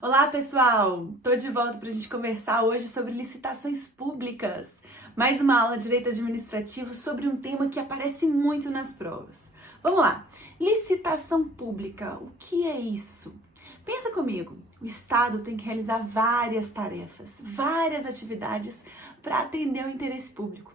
Olá, pessoal! Tô de volta para a gente conversar hoje sobre licitações públicas. Mais uma aula de direito administrativo sobre um tema que aparece muito nas provas. Vamos lá! Licitação pública, o que é isso? Pensa comigo, o Estado tem que realizar várias tarefas, várias atividades para atender o interesse público.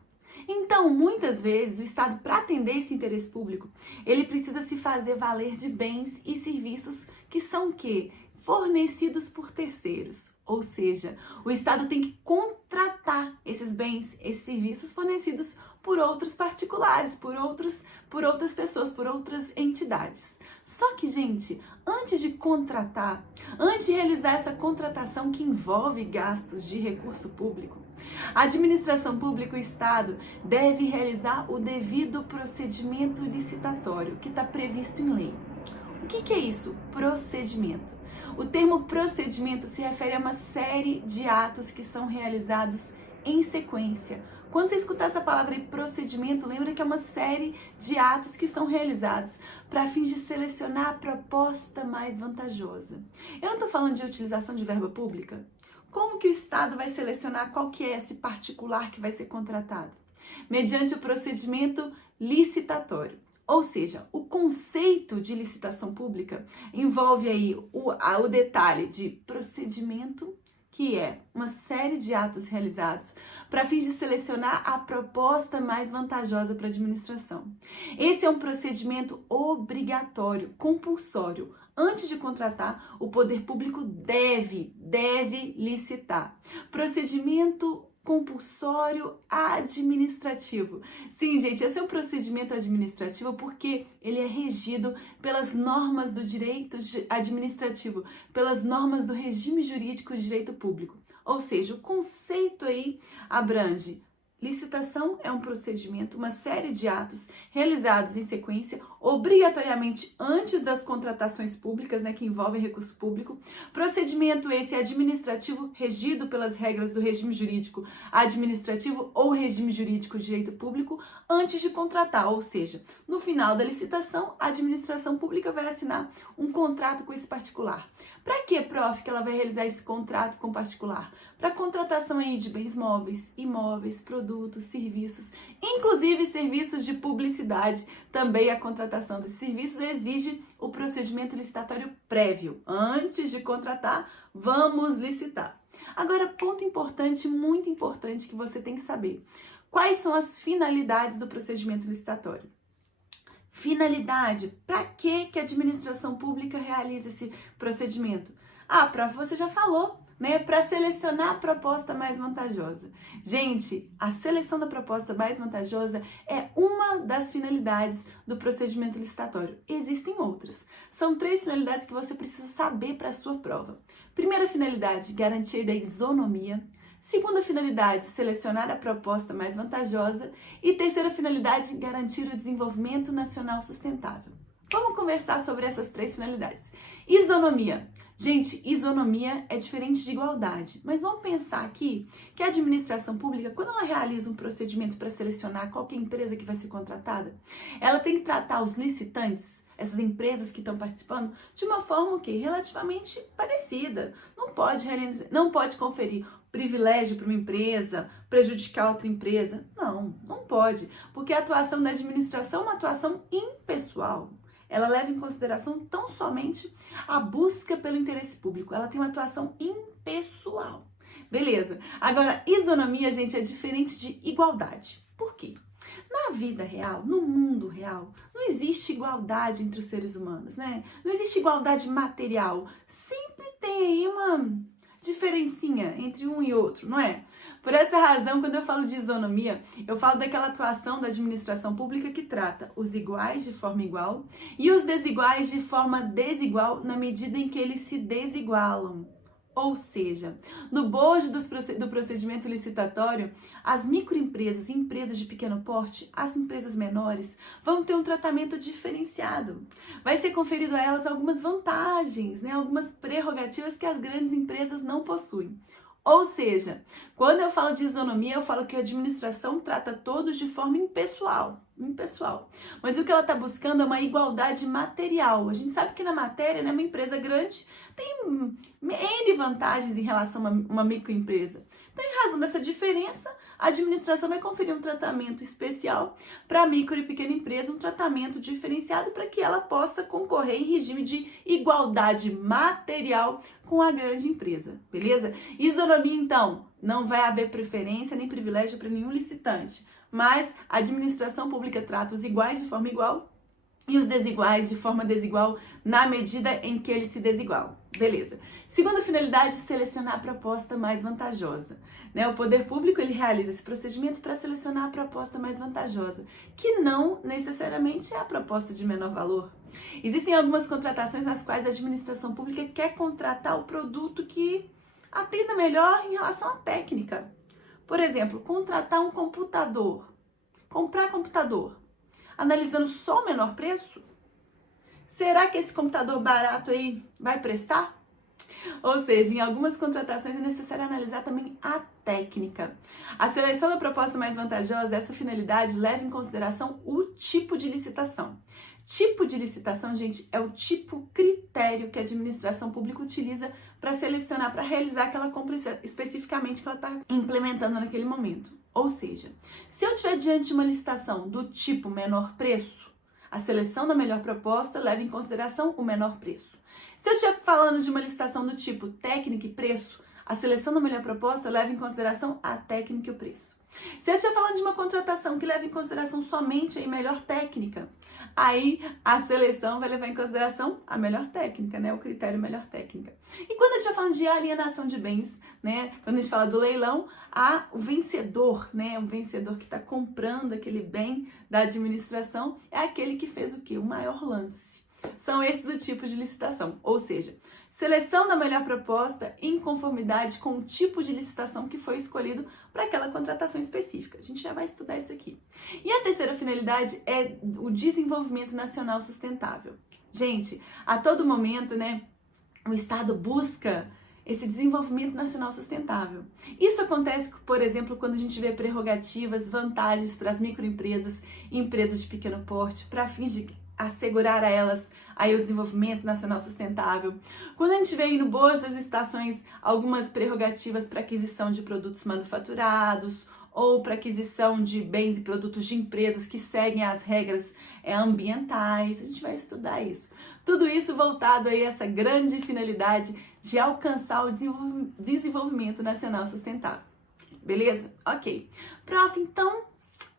Então, muitas vezes, o Estado, para atender esse interesse público, ele precisa se fazer valer de bens e serviços que são o quê? Fornecidos por terceiros. Ou seja, o Estado tem que contratar esses bens, esses serviços fornecidos por outros particulares, por outras pessoas, por outras entidades. Só que, gente, antes de contratar, antes de realizar essa contratação que envolve gastos de recurso público, a administração pública, o Estado, deve realizar o devido procedimento licitatório, que está previsto em lei. O que é isso? Procedimento. O termo procedimento se refere a uma série de atos que são realizados em sequência. Quando você escutar essa palavra procedimento, lembra que é uma série de atos que são realizados para fins de selecionar a proposta mais vantajosa. Eu não estou falando de utilização de verba pública. Como que o Estado vai selecionar qual que é esse particular que vai ser contratado? Mediante o procedimento licitatório. Ou seja, o conceito de licitação pública envolve aí o detalhe de procedimento, que é uma série de atos realizados para fins de selecionar a proposta mais vantajosa para a administração. Esse é um procedimento obrigatório, compulsório. Antes de contratar, o poder público deve licitar. Procedimento compulsório administrativo. Sim, gente, esse é um procedimento administrativo porque ele é regido pelas normas do direito administrativo, pelas normas do regime jurídico de direito público. Ou seja, o conceito aí abrange: licitação é um procedimento, uma série de atos realizados em sequência, obrigatoriamente antes das contratações públicas, que envolvem recurso público. Procedimento esse administrativo, regido pelas regras do regime jurídico administrativo ou regime jurídico de direito público, antes de contratar. Ou seja, no final da licitação, a administração pública vai assinar um contrato com esse particular. Para que, prof, que ela vai realizar esse contrato com o particular? Para contratação aí de bens móveis, imóveis, produtos, serviços, inclusive serviços de publicidade. Também a contratação desses serviços exige o procedimento licitatório prévio. Antes de contratar, vamos licitar. Agora, ponto importante, muito importante, que você tem que saber. Quais são as finalidades do procedimento licitatório? Finalidade, para que a administração pública realiza esse procedimento? Prof, você já falou, para selecionar a proposta mais vantajosa. Gente, a seleção da proposta mais vantajosa é uma das finalidades do procedimento licitatório. Existem outras. São 3 finalidades que você precisa saber para a sua prova. Primeira finalidade, garantia da isonomia. Segunda finalidade, selecionar a proposta mais vantajosa. E terceira finalidade, garantir o desenvolvimento nacional sustentável. Vamos conversar sobre essas 3 finalidades. Isonomia. Gente, isonomia é diferente de igualdade, mas vamos pensar aqui que a administração pública, quando ela realiza um procedimento para selecionar qualquer empresa que vai ser contratada, ela tem que tratar os licitantes, essas empresas que estão participando, de uma forma relativamente parecida. Não pode conferir privilégio para uma empresa, prejudicar outra empresa. Não pode, porque a atuação da administração é uma atuação impessoal. Ela leva em consideração tão somente a busca pelo interesse público. Ela tem uma atuação impessoal. Beleza. Agora, isonomia, gente, é diferente de igualdade. Por quê? Na vida real, no mundo real, não existe igualdade entre os seres humanos, Não existe igualdade material. Sempre tem aí uma diferencinha entre um e outro, não é? Por essa razão, quando eu falo de isonomia, eu falo daquela atuação da administração pública que trata os iguais de forma igual e os desiguais de forma desigual na medida em que eles se desigualam. Ou seja, no bojo do procedimento licitatório, as microempresas e empresas de pequeno porte, as empresas menores, vão ter um tratamento diferenciado. Vai ser conferido a elas algumas vantagens, algumas prerrogativas que as grandes empresas não possuem. Ou seja, quando eu falo de isonomia, eu falo que a administração trata todos de forma impessoal. impessoal. Mas o que ela está buscando é uma igualdade material. A gente sabe que na matéria, né, uma empresa grande tem N vantagens em relação a uma microempresa. Então, em razão dessa diferença, a administração vai conferir um tratamento especial para a micro e pequena empresa, um tratamento diferenciado para que ela possa concorrer em regime de igualdade material com a grande empresa, beleza? Isonomia, então, não vai haver preferência nem privilégio para nenhum licitante, mas a administração pública trata os iguais de forma igual e os desiguais de forma desigual na medida em que eles se desigualam. Beleza. Segunda finalidade, selecionar a proposta mais vantajosa. Né? O poder público ele realiza esse procedimento para selecionar a proposta mais vantajosa, que não necessariamente é a proposta de menor valor. Existem algumas contratações nas quais a administração pública quer contratar o produto que atenda melhor em relação à técnica. Por exemplo, contratar um computador, comprar computador, analisando só o menor preço? Será que esse computador barato aí vai prestar? Ou seja, em algumas contratações é necessário analisar também a técnica. A seleção da proposta mais vantajosa, essa finalidade leva em consideração o tipo de licitação. Tipo de licitação, gente, é o tipo critério que a administração pública utiliza para selecionar, para realizar aquela compra especificamente que ela está implementando naquele momento. Ou seja, se eu estiver diante de uma licitação do tipo menor preço, a seleção da melhor proposta leva em consideração o menor preço. Se eu estiver falando de uma licitação do tipo técnica e preço, a seleção da melhor proposta leva em consideração a técnica e o preço. Se eu estiver falando de uma contratação que leva em consideração somente a melhor técnica, aí a seleção vai levar em consideração a melhor técnica, né? O critério melhor técnica. E quando a gente está falando de alienação de bens, né? Quando a gente fala do leilão, o vencedor, né? O vencedor que está comprando aquele bem da administração é aquele que fez o quê? O maior lance. São esses os tipos de licitação, ou seja, seleção da melhor proposta em conformidade com o tipo de licitação que foi escolhido para aquela contratação específica. A gente já vai estudar isso aqui. E a terceira finalidade é o desenvolvimento nacional sustentável. Gente, a todo momento, né, o Estado busca esse desenvolvimento nacional sustentável. Isso acontece, por exemplo, quando a gente vê prerrogativas, vantagens para as microempresas e empresas de pequeno porte, para fins de assegurar a elas aí o desenvolvimento nacional sustentável. Quando a gente vê aí no bojo das estações algumas prerrogativas para aquisição de produtos manufaturados ou para aquisição de bens e produtos de empresas que seguem as regras ambientais, a gente vai estudar isso. Tudo isso voltado aí a essa grande finalidade de alcançar o desenvolvimento nacional sustentável. Beleza? Ok. Prof, então,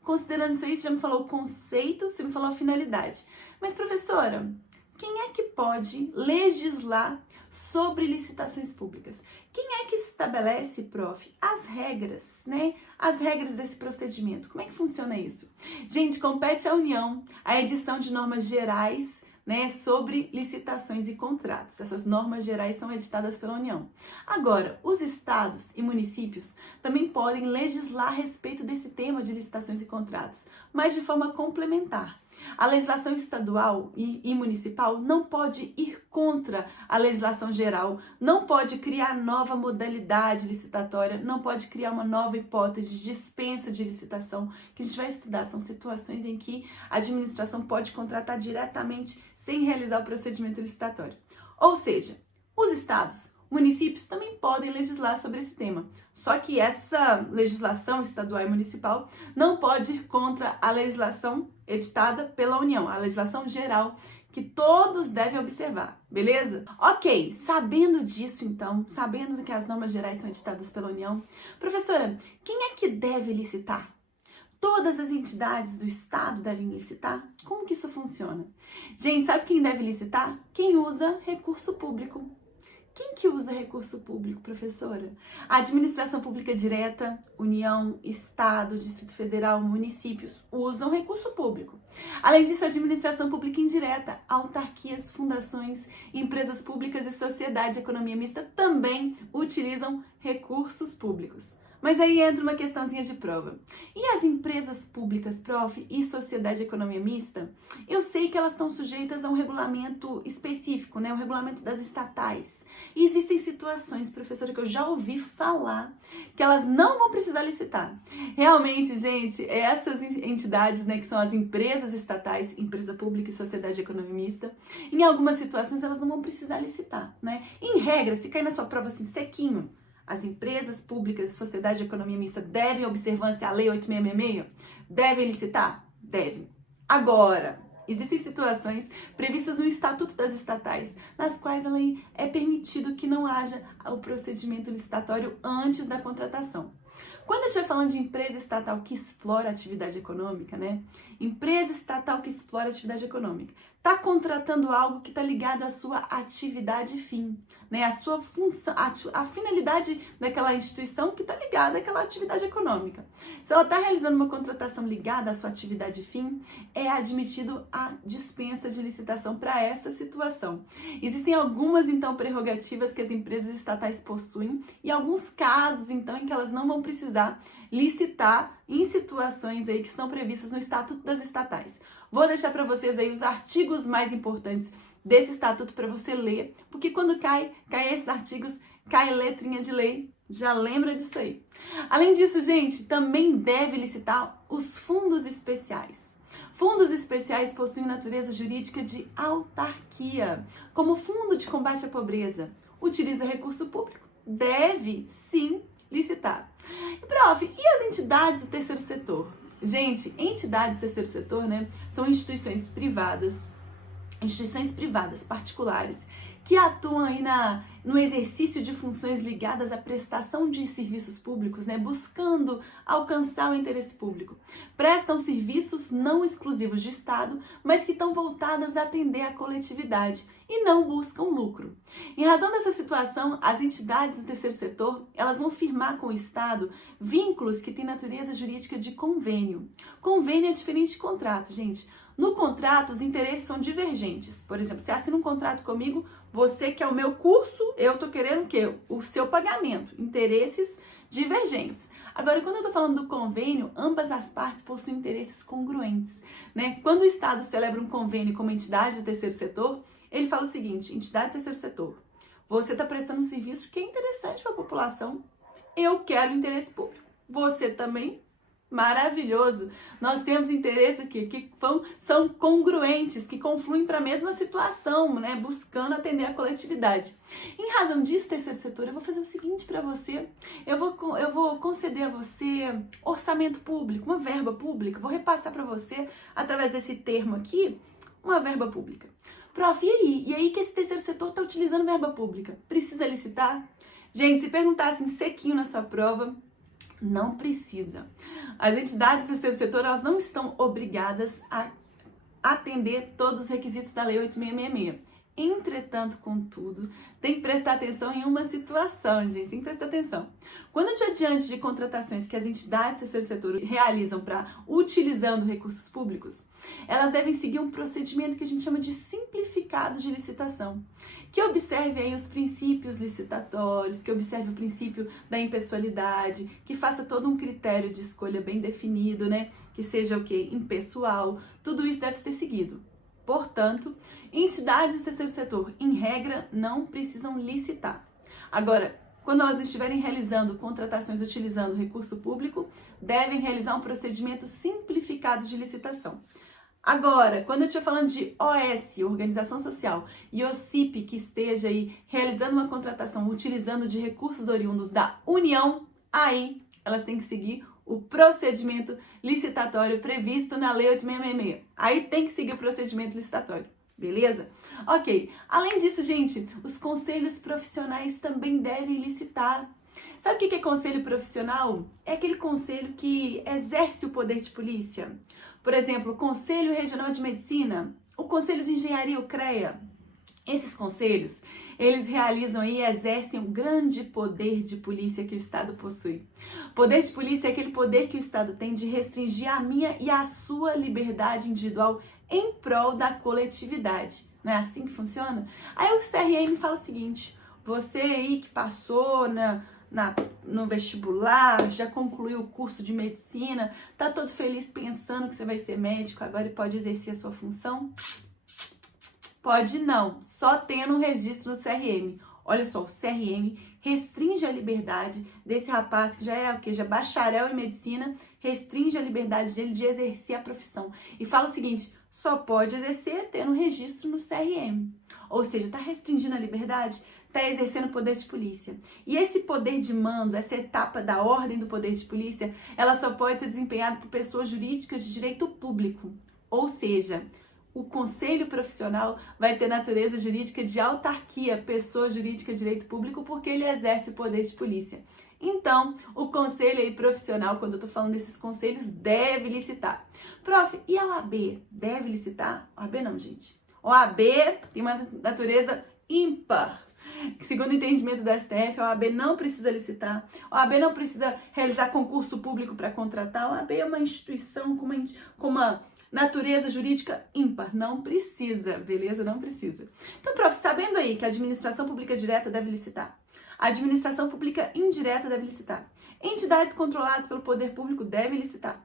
considerando isso aí, você já me falou o conceito, você me falou a finalidade. Mas, professora, quem é que pode legislar sobre licitações públicas? Quem é que estabelece, prof, as regras, né? As regras desse procedimento. Como é que funciona isso? Gente, compete à União a edição de normas gerais, né, sobre licitações e contratos. Essas normas gerais são editadas pela União. Agora, os estados e municípios também podem legislar a respeito desse tema de licitações e contratos, mas de forma complementar. A legislação estadual e municipal não pode ir contra a legislação geral, não pode criar nova modalidade licitatória, não pode criar uma nova hipótese de dispensa de licitação, que a gente vai estudar. São situações em que a administração pode contratar diretamente sem realizar o procedimento licitatório. Ou seja, os estados, municípios também podem legislar sobre esse tema. Só que essa legislação estadual e municipal não pode ir contra a legislação editada pela União, a legislação geral que todos devem observar, beleza? Ok, sabendo disso então, sabendo que as normas gerais são editadas pela União, professora, quem é que deve licitar? Todas as entidades do Estado devem licitar? Como que isso funciona? Gente, sabe quem deve licitar? Quem usa recurso público. Quem que usa recurso público, professora? A administração pública direta, União, Estado, Distrito Federal, municípios usam recurso público. Além disso, a administração pública indireta, autarquias, fundações, empresas públicas e sociedade de economia mista também utilizam recursos públicos. Mas aí entra uma questãozinha de prova. E as empresas públicas, prof, e sociedade de economia mista, eu sei que elas estão sujeitas a um regulamento específico, né? O regulamento das estatais. E existem situações, professora, que eu já ouvi falar que elas não vão precisar licitar. Realmente, gente, essas entidades, né, que são as empresas estatais, empresa pública e sociedade de economia mista, em algumas situações elas não vão precisar licitar, né? Em regra, se cair na sua prova assim, sequinho, as empresas públicas e sociedade de economia mista devem observância à Lei 8666? Devem licitar? Devem. Agora, existem situações previstas no Estatuto das Estatais, nas quais é permitido que não haja o procedimento licitatório antes da contratação. Quando eu estiver falando de empresa estatal que explora atividade econômica, né? Empresa estatal que explora atividade econômica, está contratando algo que está ligado à sua atividade fim, né? A sua função, a finalidade daquela instituição que está ligada àquela atividade econômica. Se ela está realizando uma contratação ligada à sua atividade fim, é admitido a dispensa de licitação para essa situação. Existem algumas, então, prerrogativas que as empresas estatais possuem e alguns casos, então, em que elas não vão precisar licitar em situações aí que estão previstas no Estatuto das Estatais. Vou deixar para vocês aí os artigos mais importantes desse estatuto para você ler, porque quando cai esses artigos, cai letrinha de lei, já lembra disso aí. Além disso, gente, também deve licitar os fundos especiais. Fundos especiais possuem natureza jurídica de autarquia, como o Fundo de Combate à Pobreza. Utiliza recurso público? Deve, sim, licitar. E, prof, e as entidades do terceiro setor? Gente, entidades do terceiro setor, né, são instituições privadas, particulares, que atuam aí no exercício de funções ligadas à prestação de serviços públicos, né, buscando alcançar o interesse público. Prestam serviços não exclusivos de Estado, mas que estão voltados a atender a coletividade e não buscam lucro. Em razão dessa situação, as entidades do terceiro setor, elas vão firmar com o Estado vínculos que têm natureza jurídica de convênio. Convênio é diferente de contrato, gente. No contrato, os interesses são divergentes. Por exemplo, você assina um contrato comigo, você quer o meu curso, eu tô querendo o quê? O seu pagamento. Interesses divergentes. Agora, quando eu tô falando do convênio, ambas as partes possuem interesses congruentes, né? Quando o Estado celebra um convênio com uma entidade do terceiro setor, ele fala o seguinte: entidade do terceiro setor, você está prestando um serviço que é interessante para a população, eu quero interesse público. Você também? Maravilhoso! Nós temos interesse aqui que são congruentes, que confluem para a mesma situação, né? Buscando atender a coletividade. Em razão disso, terceiro setor, eu vou fazer o seguinte para você: eu vou conceder a você orçamento público, uma verba pública, vou repassar para você, através desse termo aqui, uma verba pública. Prof, e aí? E aí que esse terceiro setor está utilizando verba pública? Precisa licitar? Gente, se perguntassem sequinho na sua prova, não precisa. As entidades do terceiro setor, elas não estão obrigadas a atender todos os requisitos da Lei 8666. Entretanto, contudo, tem que prestar atenção em uma situação, gente, tem que prestar atenção. Quando eu estiver diante de contratações que as entidades do terceiro setor realizam utilizando recursos públicos, elas devem seguir um procedimento que a gente chama de simplificado de licitação, que observe aí os princípios licitatórios, que observe o princípio da impessoalidade, que faça todo um critério de escolha bem definido, né? Que seja o quê? Impessoal. Tudo isso deve ser seguido. Portanto, entidades do terceiro setor, em regra, não precisam licitar. Agora, quando elas estiverem realizando contratações utilizando recurso público, devem realizar um procedimento simplificado de licitação. Agora, quando eu estiver falando de OS, Organização Social, e OCIP, que esteja aí realizando uma contratação utilizando de recursos oriundos da União, aí elas têm que seguir o procedimento licitatório previsto na Lei 8666. Aí tem que seguir o procedimento licitatório, beleza? Ok, além disso, gente, os conselhos profissionais também devem licitar. Sabe o que é conselho profissional? É aquele conselho que exerce o poder de polícia. Por exemplo, o Conselho Regional de Medicina, o Conselho de Engenharia, o CREA. Esses conselhos, eles realizam e exercem um grande poder de polícia que o Estado possui. Poder de polícia é aquele poder que o Estado tem de restringir a minha e a sua liberdade individual em prol da coletividade. Não é assim que funciona? Aí o CRM fala o seguinte: você aí que passou no vestibular, já concluiu o curso de medicina, tá todo feliz pensando que você vai ser médico agora e pode exercer a sua função? Pode não, só tendo um registro no CRM. Olha só, o CRM restringe a liberdade desse rapaz que já é o quê? Já bacharel em medicina, restringe a liberdade dele de exercer a profissão. E fala o seguinte, só pode exercer tendo um registro no CRM. Ou seja, tá restringindo a liberdade, tá exercendo poder de polícia. E esse poder de mando, essa etapa da ordem do poder de polícia, ela só pode ser desempenhada por pessoas jurídicas de direito público. Ou seja, o conselho profissional vai ter natureza jurídica de autarquia, pessoa jurídica de direito público, porque ele exerce o poder de polícia. Então, o conselho aí profissional, quando eu tô falando desses conselhos, deve licitar. Prof, e a OAB deve licitar? OAB não, gente. OAB tem uma natureza ímpar. Segundo o entendimento da STF, a OAB não precisa licitar, a OAB não precisa realizar concurso público para contratar, a OAB é uma instituição com uma natureza jurídica ímpar, não precisa, beleza? Não precisa. Então, prof, sabendo aí que a administração pública direta deve licitar, a administração pública indireta deve licitar, entidades controladas pelo poder público devem licitar,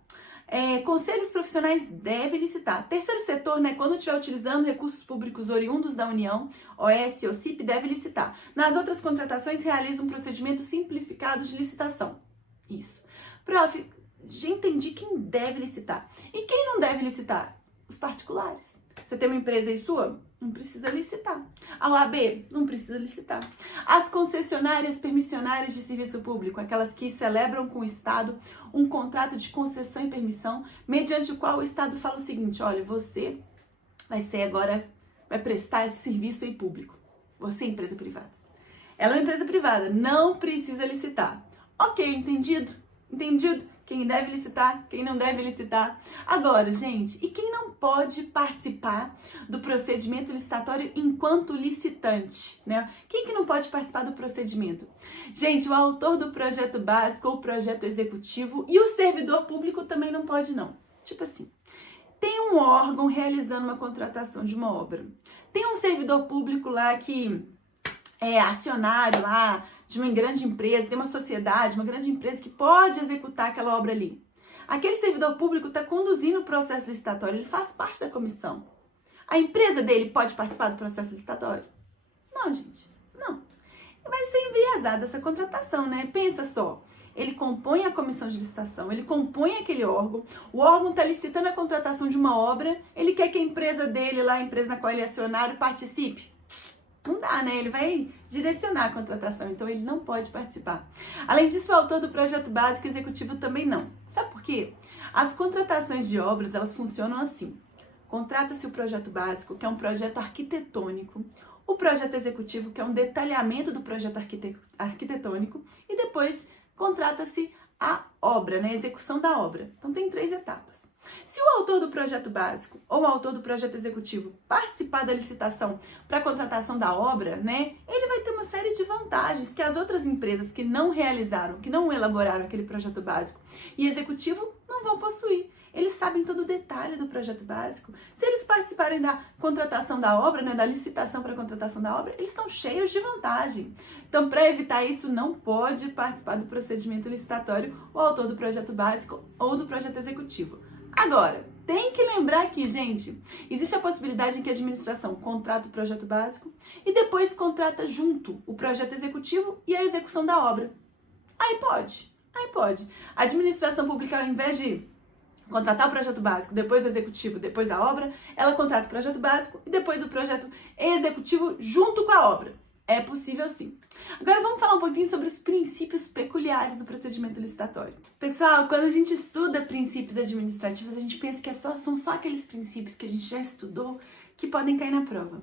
conselhos profissionais devem licitar, terceiro setor, né, quando estiver utilizando recursos públicos oriundos da União, OS ou CIP, deve licitar. Nas outras contratações, realiza um procedimento simplificado de licitação. Isso. Prof, já entendi quem deve licitar. E quem não deve licitar? Os particulares. Você tem uma empresa aí sua? Não precisa licitar. A OAB? Não precisa licitar. As concessionárias permissionárias de serviço público, aquelas que celebram com o Estado um contrato de concessão e permissão, mediante o qual o Estado fala o seguinte, olha, você vai prestar esse serviço em público. Você é empresa privada. Ela é uma empresa privada, não precisa licitar. Ok, entendido? Entendido? Quem deve licitar, quem não deve licitar. Agora, gente, e quem não pode participar do procedimento licitatório enquanto licitante, né? Quem que não pode participar do procedimento? Gente, o autor do projeto básico ou projeto executivo e o servidor público também não pode, não. Tipo assim, tem um órgão realizando uma contratação de uma obra. Tem um servidor público lá que é acionário lá, de uma grande empresa, tem uma sociedade, uma grande empresa que pode executar aquela obra ali. Aquele servidor público está conduzindo o processo licitatório, ele faz parte da comissão. A empresa dele pode participar do processo licitatório? Não, gente, não. Vai ser enviesada essa contratação, né? Pensa só, ele compõe a comissão de licitação, ele compõe aquele órgão, o órgão está licitando a contratação de uma obra, ele quer que a empresa dele, lá a empresa na qual ele é acionário, participe? Não dá, né? Ele vai direcionar a contratação, então ele não pode participar. Além disso, o autor do projeto básico executivo também não. Sabe por quê? As contratações de obras, elas funcionam assim. Contrata-se o projeto básico, que é um projeto arquitetônico, o projeto executivo, que é um detalhamento do projeto arquitetônico, e depois contrata-se a obra, né? A execução da obra. Então tem 3 etapas. Se o autor do projeto básico ou o autor do projeto executivo participar da licitação para a contratação da obra, né, ele vai ter uma série de vantagens que as outras empresas que não realizaram, que não elaboraram aquele projeto básico e executivo não vão possuir. Eles sabem todo o detalhe do projeto básico. Se eles participarem da contratação da obra, né, da licitação para a contratação da obra, eles estão cheios de vantagem. Então, para evitar isso, não pode participar do procedimento licitatório o autor do projeto básico ou do projeto executivo. Agora, tem que lembrar aqui, gente, existe a possibilidade em que a administração contrata o projeto básico e depois contrata junto o projeto executivo e a execução da obra. Aí pode. A administração pública, ao invés de contratar o projeto básico, depois o executivo, depois a obra, ela contrata o projeto básico e depois o projeto executivo junto com a obra. É possível sim. Agora vamos falar um pouquinho sobre os princípios peculiares do procedimento licitatório. Pessoal, quando a gente estuda princípios administrativos, a gente pensa que são só aqueles princípios que a gente já estudou que podem cair na prova.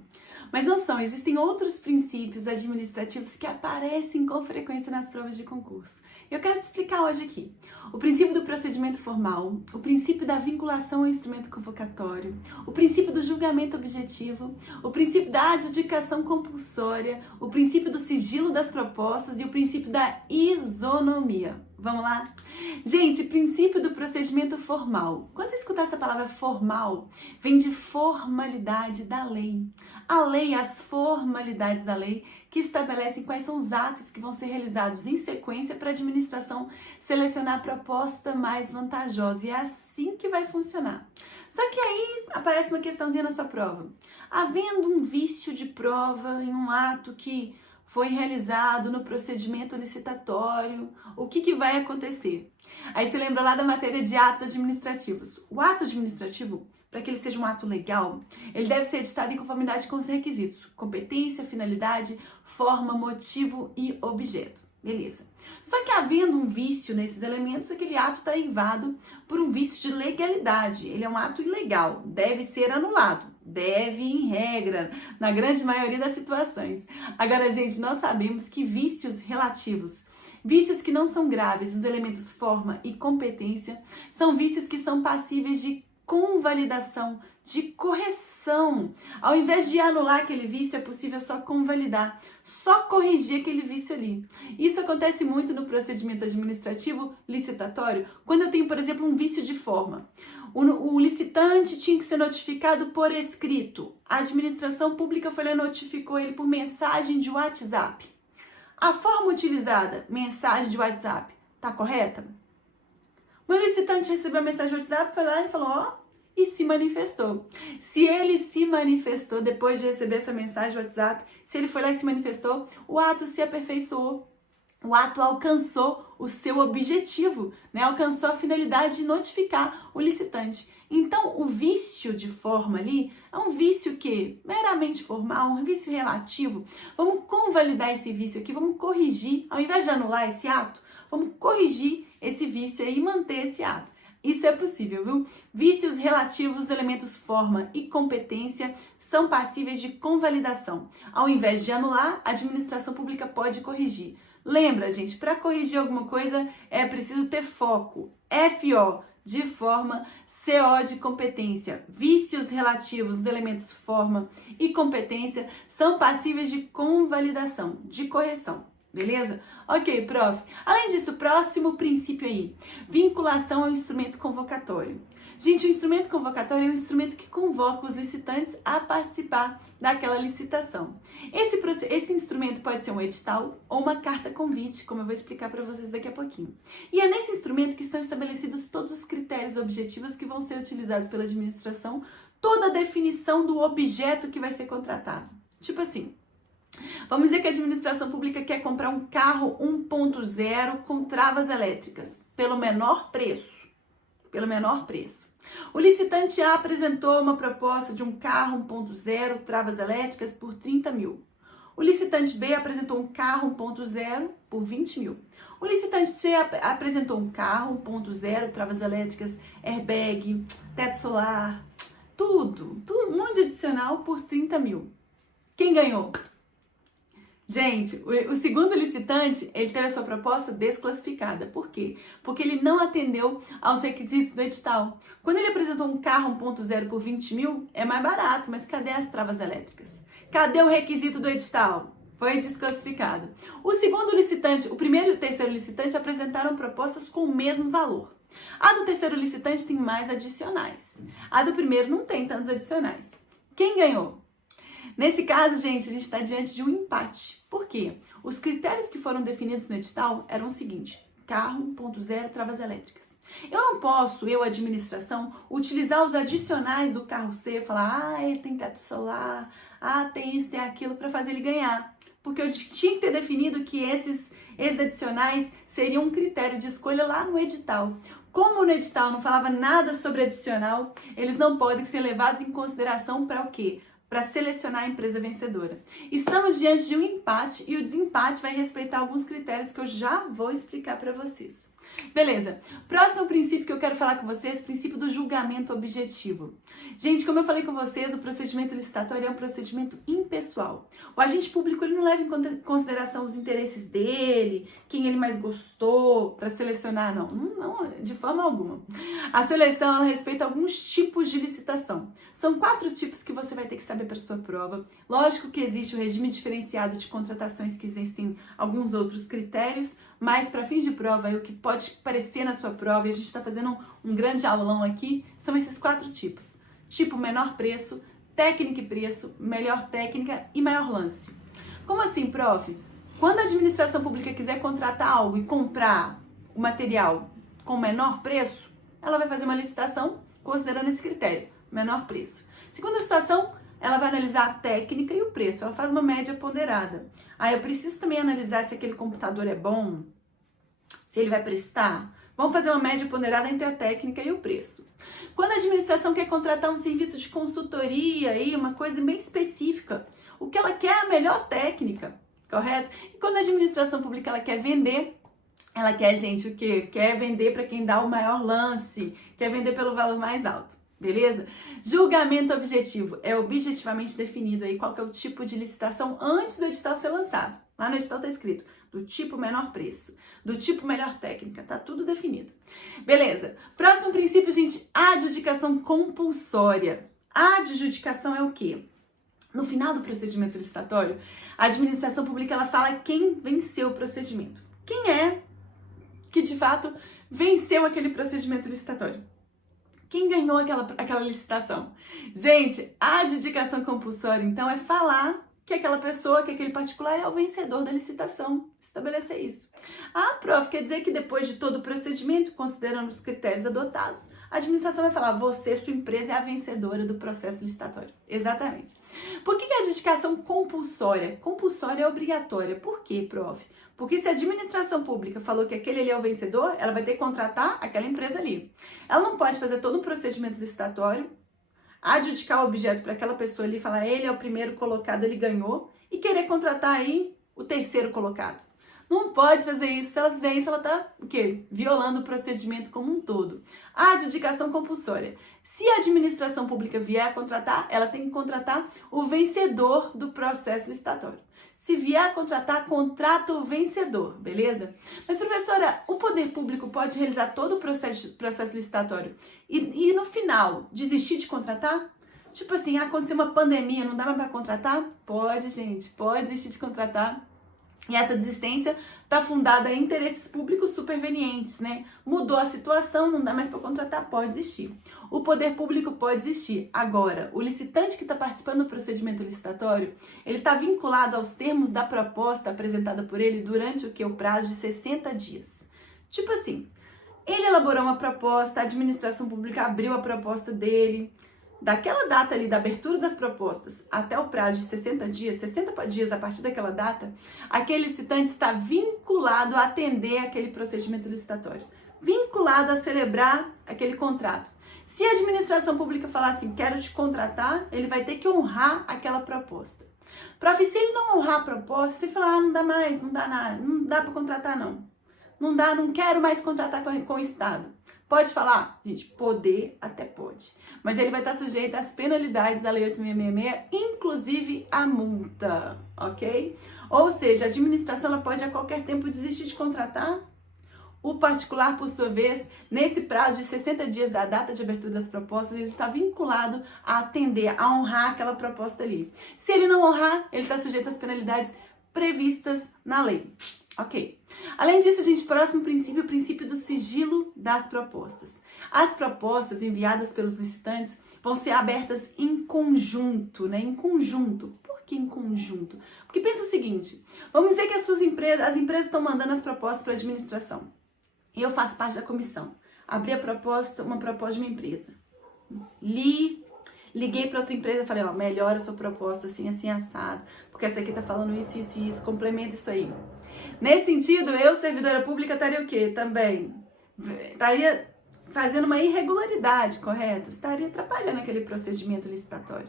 Mas não são, existem outros princípios administrativos que aparecem com frequência nas provas de concurso. Eu quero te explicar hoje aqui. O princípio do procedimento formal, o princípio da vinculação ao instrumento convocatório, o princípio do julgamento objetivo, o princípio da adjudicação compulsória, o princípio do sigilo das propostas e o princípio da isonomia. Vamos lá? Gente, princípio do procedimento formal. Quando você escutar essa palavra formal, vem de formalidade da lei. A lei, as formalidades da lei que estabelecem quais são os atos que vão ser realizados em sequência para a administração selecionar a proposta mais vantajosa. E é assim que vai funcionar. Só que aí aparece uma questãozinha na sua prova. Havendo um vício de prova em um ato que foi realizado no procedimento licitatório, o que vai acontecer? Aí você lembra lá da matéria de atos administrativos. O ato administrativo, para que ele seja um ato legal, ele deve ser editado em conformidade com os requisitos: competência, finalidade, forma, motivo e objeto. Beleza. Só que havendo um vício nesses elementos, aquele ato está eivado por um vício de legalidade. Ele é um ato ilegal, deve ser anulado. Deve, em regra, na grande maioria das situações. Agora, gente, nós sabemos que vícios relativos, vícios que não são graves, os elementos forma e competência, são vícios que são passíveis de convalidação, de correção. Ao invés de anular aquele vício, é possível só convalidar, só corrigir aquele vício ali. Isso acontece muito no procedimento administrativo licitatório, quando eu tenho, por exemplo, um vício de forma. O licitante tinha que ser notificado por escrito. A administração pública foi lá e notificou ele por mensagem de WhatsApp. A forma utilizada, mensagem de WhatsApp, tá correta? O licitante recebeu a mensagem de WhatsApp, foi lá e falou, ó, e se manifestou. Se ele se manifestou depois de receber essa mensagem de WhatsApp, se ele foi lá e se manifestou, o ato se aperfeiçoou. O ato alcançou o seu objetivo, né? Alcançou a finalidade de notificar o licitante. Então, o vício de forma ali é um vício que meramente formal, um vício relativo. Vamos convalidar esse vício aqui, vamos corrigir, ao invés de anular esse ato, vamos corrigir esse vício aí e manter esse ato. Isso é possível, viu? Vícios relativos, elementos forma e competência são passíveis de convalidação. Ao invés de anular, a administração pública pode corrigir. Lembra, gente, para corrigir alguma coisa é preciso ter foco. FO de forma, CO de competência. Vícios relativos, os elementos forma e competência são passíveis de convalidação, de correção. Beleza? Ok, prof. Além disso, próximo princípio aí. Vinculação ao instrumento convocatório. Gente, o instrumento convocatório é um instrumento que convoca os licitantes a participar daquela licitação. Esse instrumento pode ser um edital ou uma carta convite, como eu vou explicar para vocês daqui a pouquinho. E é nesse instrumento que estão estabelecidos todos os critérios objetivos que vão ser utilizados pela administração, toda a definição do objeto que vai ser contratado. Tipo assim, vamos dizer que a administração pública quer comprar um carro 1.0 com travas elétricas, pelo menor preço. O licitante A apresentou uma proposta de um carro 1.0, travas elétricas, por 30 mil. O licitante B apresentou um carro 1.0 por 20 mil. O licitante C apresentou um carro 1.0, travas elétricas, airbag, teto solar, tudo, um monte de adicional por 30 mil. Quem ganhou? Gente, o segundo licitante, ele teve a sua proposta desclassificada. Por quê? Porque ele não atendeu aos requisitos do edital. Quando ele apresentou um carro 1.0 por 20 mil, é mais barato, mas cadê as travas elétricas? Cadê o requisito do edital? Foi desclassificado. O segundo licitante, o primeiro e o terceiro licitante apresentaram propostas com o mesmo valor. A do terceiro licitante tem mais adicionais. A do primeiro não tem tantos adicionais. Quem ganhou? Nesse caso, gente, a gente está diante de um empate. Por quê? Os critérios que foram definidos no edital eram o seguinte: carro 1.0, travas elétricas. Eu não posso, administração, utilizar os adicionais do carro C, falar, ele tem teto solar, tem isso, tem aquilo, para fazer ele ganhar. Porque eu tinha que ter definido que esses adicionais seriam um critério de escolha lá no edital. Como no edital não falava nada sobre adicional, eles não podem ser levados em consideração para o quê? Para selecionar a empresa vencedora. Estamos diante de um empate e o desempate vai respeitar alguns critérios que eu já vou explicar para vocês. Beleza, próximo princípio que eu quero falar com vocês, princípio do julgamento objetivo. Gente, como eu falei com vocês, o procedimento licitatório é um procedimento impessoal. O agente público ele não leva em consideração os interesses dele, quem ele mais gostou para selecionar, não, de forma alguma. A seleção ela respeita alguns tipos de licitação. São 4 tipos que você vai ter que saber para sua prova. Lógico que existe o regime diferenciado de contratações, que existem alguns outros critérios, mas para fins de prova, o que pode aparecer na sua prova, e a gente está fazendo um grande aulão aqui, são esses 4 tipos. Tipo menor preço, técnica e preço, melhor técnica e maior lance. Como assim, prof? Quando a administração pública quiser contratar algo e comprar o material com menor preço, ela vai fazer uma licitação considerando esse critério, menor preço. Segunda situação, ela vai analisar a técnica e o preço, ela faz uma média ponderada. Aí eu preciso também analisar se aquele computador é bom, se ele vai prestar. Vamos fazer uma média ponderada entre a técnica e o preço. Quando a administração quer contratar um serviço de consultoria, aí, uma coisa bem específica, o que ela quer é a melhor técnica, correto? E quando a administração pública ela quer vender, ela quer, gente, o quê? Quer vender para quem dá o maior lance, quer vender pelo valor mais alto, beleza? Julgamento objetivo. É objetivamente definido aí qual que é o tipo de licitação antes do edital ser lançado. Lá no edital tá escrito do tipo menor preço, do tipo melhor técnica, tá tudo definido. Beleza. Próximo princípio, gente, adjudicação compulsória. A adjudicação é o quê? No final do procedimento licitatório, a administração pública ela fala quem venceu o procedimento. Quem é que de fato venceu aquele procedimento licitatório? Quem ganhou aquela licitação? Gente, a adjudicação compulsória, então, é falar que aquela pessoa, que aquele particular é o vencedor da licitação. Estabelecer isso. Ah, prof, quer dizer que depois de todo o procedimento, considerando os critérios adotados, a administração vai falar, você, sua empresa, é a vencedora do processo licitatório. Exatamente. Por que a adjudicação compulsória? Compulsória é obrigatória. Por quê, prof? Porque se a administração pública falou que aquele ali é o vencedor, ela vai ter que contratar aquela empresa ali. Ela não pode fazer todo um procedimento licitatório, adjudicar o objeto para aquela pessoa ali, falar ele é o primeiro colocado, ele ganhou, e querer contratar aí o terceiro colocado. Não pode fazer isso. Se ela fizer isso, ela está o quê? Violando o procedimento como um todo. A adjudicação compulsória. Se a administração pública vier a contratar, ela tem que contratar o vencedor do processo licitatório. Se vier a contratar, contrata o vencedor, beleza? Mas, professora, o poder público pode realizar todo o processo licitatório e no final desistir de contratar? Tipo assim, aconteceu uma pandemia, não dá mais para contratar? Pode, gente, pode desistir de contratar. E essa desistência está fundada em interesses públicos supervenientes, né? Mudou a situação, não dá mais para contratar, pode desistir. O poder público pode desistir. Agora, o licitante que está participando do procedimento licitatório, ele está vinculado aos termos da proposta apresentada por ele durante o prazo de 60 dias. Tipo assim, ele elaborou uma proposta, a administração pública abriu a proposta dele. Daquela data ali da abertura das propostas até o prazo de 60 dias a partir daquela data, aquele licitante está vinculado a atender aquele procedimento licitatório, vinculado a celebrar aquele contrato. Se a administração pública falar assim, quero te contratar, ele vai ter que honrar aquela proposta. Prof, se ele não honrar a proposta, você falar, não dá mais, não dá nada, não dá para contratar não. Não dá, não quero mais contratar com o Estado. Pode falar? Gente, poder até pode. Mas ele vai estar sujeito às penalidades da Lei 8.666, inclusive a multa, ok? Ou seja, a administração ela pode a qualquer tempo desistir de contratar. O particular, por sua vez, nesse prazo de 60 dias da data de abertura das propostas, ele está vinculado a atender, a honrar aquela proposta ali. Se ele não honrar, ele está sujeito às penalidades previstas na lei. Ok. Além disso, gente, próximo princípio, o princípio do sigilo das propostas. As propostas enviadas pelos licitantes vão ser abertas em conjunto, né? Em conjunto. Por que em conjunto? Porque pensa o seguinte, vamos dizer que as empresas estão mandando as propostas para a administração. E eu faço parte da comissão. Abri uma proposta de uma empresa. Liguei para outra empresa e falei, ó, melhora a sua proposta assim, assim, assado, porque essa aqui tá falando isso, isso e isso, complementa isso aí. Nesse sentido, eu, servidora pública, estaria o quê? Também estaria fazendo uma irregularidade, correto? Estaria atrapalhando aquele procedimento licitatório.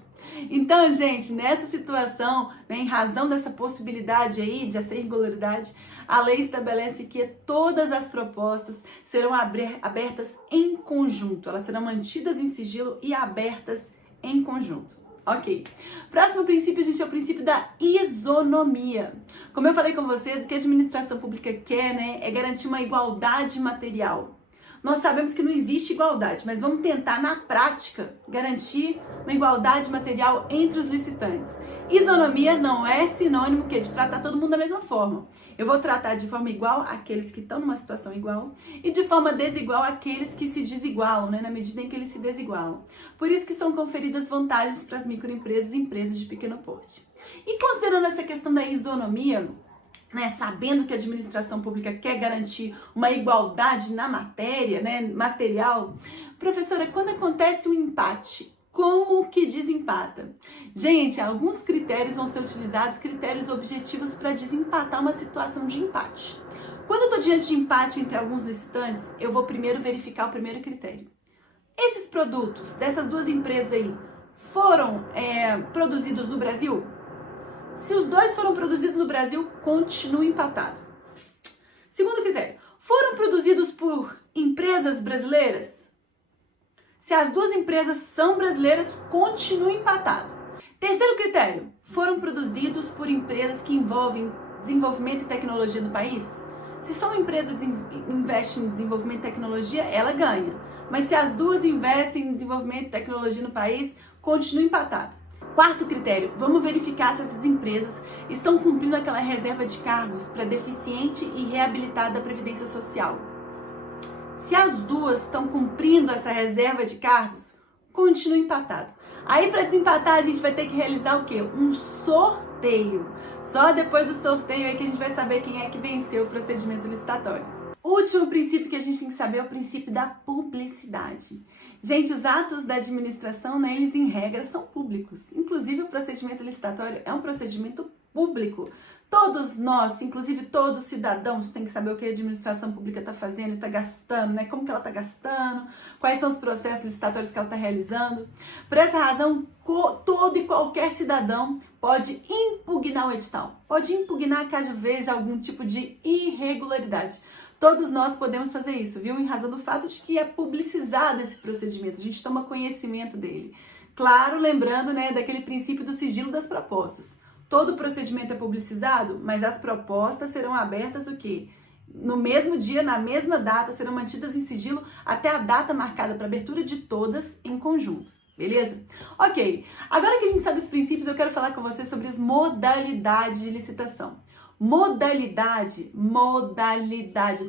Então, gente, nessa situação, né, em razão dessa possibilidade aí de essa irregularidade, a lei estabelece que todas as propostas serão abertas em conjunto. Elas serão mantidas em sigilo e abertas em conjunto. Ok. Próximo princípio, gente, é o princípio da isonomia. Como eu falei com vocês, o que a administração pública quer, né, é garantir uma igualdade material. nós sabemos que não existe igualdade, mas vamos tentar, na prática, garantir uma igualdade material entre os licitantes. Isonomia não é sinônimo de tratar todo mundo da mesma forma. Eu vou tratar de forma igual aqueles que estão numa situação igual e de forma desigual aqueles que se desigualam, né, na medida em que eles se desigualam. Por isso que são conferidas vantagens para as microempresas e empresas de pequeno porte. E considerando essa questão da isonomia, né, sabendo que a administração pública quer garantir uma igualdade na matéria, né, material, professora, quando acontece um empate, como que desempata? Gente, alguns critérios vão ser utilizados, critérios objetivos para desempatar uma situação de empate. Quando eu estou diante de empate entre alguns licitantes, eu vou primeiro verificar o primeiro critério. Esses produtos dessas duas empresas aí foram produzidos no Brasil? Se os dois foram produzidos no Brasil, continua empatado. Segundo critério, foram produzidos por empresas brasileiras? Se as duas empresas são brasileiras, continua empatado. Terceiro critério, foram produzidos por empresas que envolvem desenvolvimento e tecnologia do país? Se só uma empresa investe em desenvolvimento e tecnologia, ela ganha. Mas se as duas investem em desenvolvimento e tecnologia no país, continua empatado. Quarto critério, vamos verificar se essas empresas estão cumprindo aquela reserva de cargos para deficiente e reabilitado da Previdência Social. Se as duas estão cumprindo essa reserva de cargos, continua empatado. Aí, para desempatar, a gente vai ter que realizar o quê? Um sorteio. Só depois do sorteio aí que a gente vai saber quem é que venceu o procedimento licitatório. O último princípio que a gente tem que saber é o princípio da publicidade. Gente, os atos da administração, né, eles em regra são públicos. Inclusive, o procedimento licitatório é um procedimento público. Todos nós, inclusive todos os cidadãos, têm que saber o que a administração pública está fazendo e está gastando, né? Como que ela está gastando, quais são os processos licitatórios que ela está realizando. Por essa razão, todo e qualquer cidadão pode impugnar o edital, pode impugnar caso veja algum tipo de irregularidade. Todos nós podemos fazer isso, viu? Em razão do fato de que é publicizado esse procedimento, a gente toma conhecimento dele. Claro, lembrando, né, daquele princípio do sigilo das propostas. Todo o procedimento é publicizado, mas as propostas serão abertas o quê? No mesmo dia, na mesma data, serão mantidas em sigilo até a data marcada para abertura de todas em conjunto. Beleza? Ok, agora que a gente sabe os princípios, eu quero falar com você sobre as modalidades de licitação. Modalidade,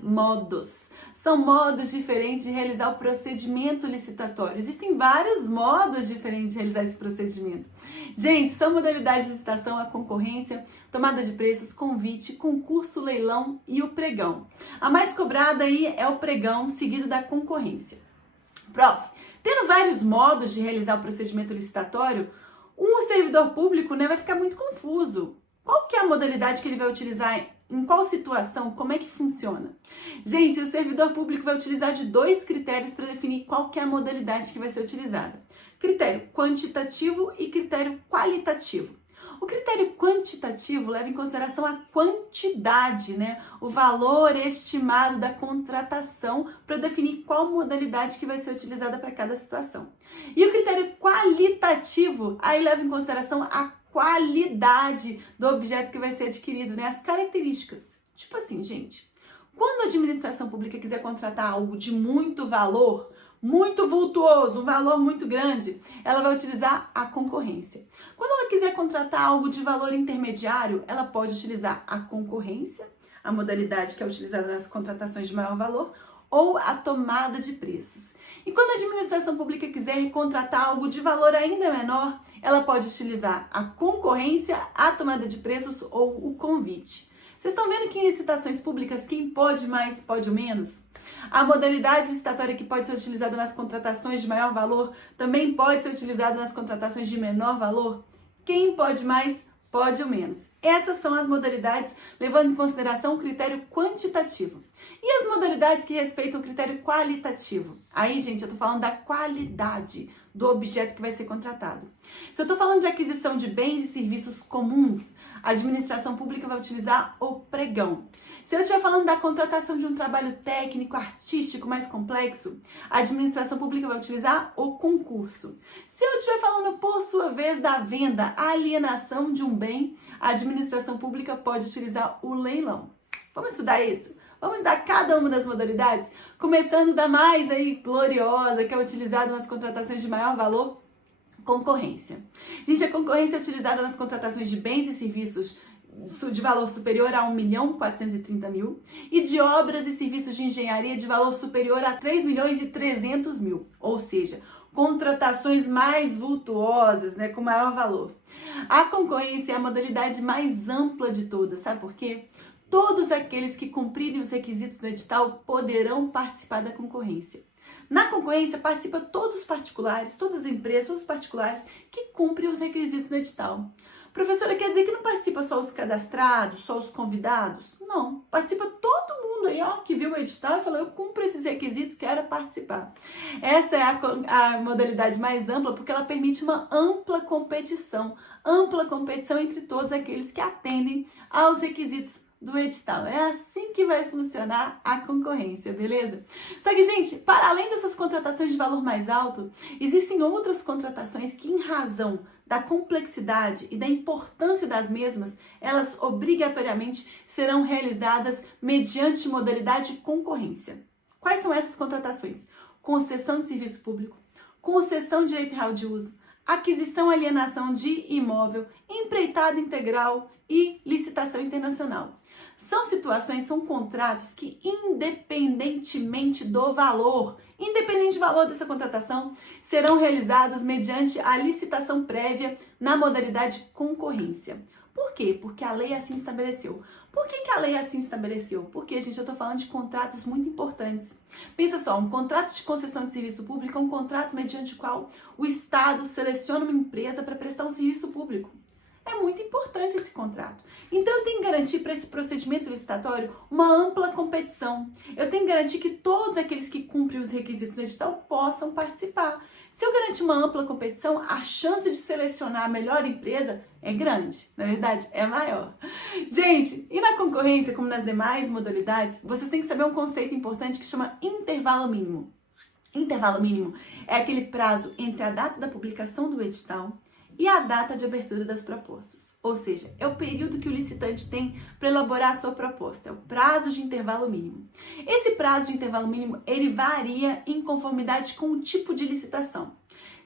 modos. São modos diferentes de realizar o procedimento licitatório. Existem vários modos diferentes de realizar esse procedimento. Gente, são modalidades de licitação, a concorrência, tomada de preços, convite, concurso, leilão e o pregão. A mais cobrada aí é o pregão, seguido da concorrência. Prof, tendo vários modos de realizar o procedimento licitatório, um servidor público, né, vai ficar muito confuso. Qual que é a modalidade que ele vai utilizar? Em qual situação? Como é que funciona? Gente, o servidor público vai utilizar de 2 critérios para definir qual que é a modalidade que vai ser utilizada. Critério quantitativo e critério qualitativo. O critério quantitativo leva em consideração a quantidade, né? O valor estimado da contratação para definir qual modalidade que vai ser utilizada para cada situação. E o critério qualitativo aí leva em consideração a qualidade do objeto que vai ser adquirido, né? As características. Tipo assim, gente, quando a administração pública quiser contratar algo de muito valor, muito vultuoso, um valor muito grande, ela vai utilizar a concorrência. Quando ela quiser contratar algo de valor intermediário, ela pode utilizar a concorrência, a modalidade que é utilizada nas contratações de maior valor, ou a tomada de preços. E quando a administração pública quiser contratar algo de valor ainda menor, ela pode utilizar a concorrência, a tomada de preços ou o convite. Vocês estão vendo que em licitações públicas, quem pode mais, pode o menos? A modalidade licitatória que pode ser utilizada nas contratações de maior valor também pode ser utilizada nas contratações de menor valor? Quem pode mais, pode o menos. Essas são as modalidades levando em consideração o critério quantitativo. E as modalidades que respeitam o critério qualitativo? Aí, gente, eu tô falando da qualidade do objeto que vai ser contratado. Se eu tô falando de aquisição de bens e serviços comuns, a administração pública vai utilizar o pregão. Se eu estiver falando da contratação de um trabalho técnico, artístico mais complexo, a administração pública vai utilizar o concurso. Se eu estiver falando, por sua vez, da venda, a alienação de um bem, a administração pública pode utilizar o leilão. Vamos estudar isso? Vamos dar cada uma das modalidades, começando da mais aí gloriosa, que é utilizada nas contratações de maior valor, concorrência. Gente, a concorrência é utilizada nas contratações de bens e serviços de valor superior a 1.430.000 e de obras e serviços de engenharia de valor superior a 3.300.000, ou seja, contratações mais vultuosas, né, com maior valor. A concorrência é a modalidade mais ampla de todas, sabe por quê? Todos aqueles que cumprirem os requisitos do edital poderão participar da concorrência. Na concorrência participam todos os particulares, todas as empresas, todos os particulares que cumprem os requisitos do edital. Professora, quer dizer que não participa só os cadastrados, só os convidados? Não, participa todo mundo aí, ó, que viu o edital e falou, eu cumpro esses requisitos, quero participar. Essa é a modalidade mais ampla porque ela permite uma ampla competição entre todos aqueles que atendem aos requisitos do edital. É assim que vai funcionar a concorrência, beleza? Só que, gente, para além dessas contratações de valor mais alto, existem outras contratações que, em razão da complexidade e da importância das mesmas, elas obrigatoriamente serão realizadas mediante modalidade de concorrência. Quais são essas contratações? Concessão de serviço público, concessão de direito real de uso, aquisição e alienação de imóvel, empreitada integral e licitação internacional. São situações, são contratos que, independentemente do valor, independente do valor dessa contratação, serão realizados mediante a licitação prévia na modalidade concorrência. Por quê? Porque a lei assim estabeleceu. Por que a lei assim estabeleceu? Porque, gente, eu estou falando de contratos muito importantes. Pensa só, um contrato de concessão de serviço público é um contrato mediante o qual o Estado seleciona uma empresa para prestar um serviço público. É muito importante esse contrato. Então, eu tenho que garantir para esse procedimento licitatório uma ampla competição. Eu tenho que garantir que todos aqueles que cumprem os requisitos do edital possam participar. Se eu garantir uma ampla competição, a chance de selecionar a melhor empresa é grande, na verdade, é maior. Gente, e na concorrência, como nas demais modalidades, vocês têm que saber um conceito importante que se chama intervalo mínimo. Intervalo mínimo é aquele prazo entre a data da publicação do edital e a data de abertura das propostas. Ou seja, é o período que o licitante tem para elaborar a sua proposta, é o prazo de intervalo mínimo. Esse prazo de intervalo mínimo, ele varia em conformidade com o tipo de licitação.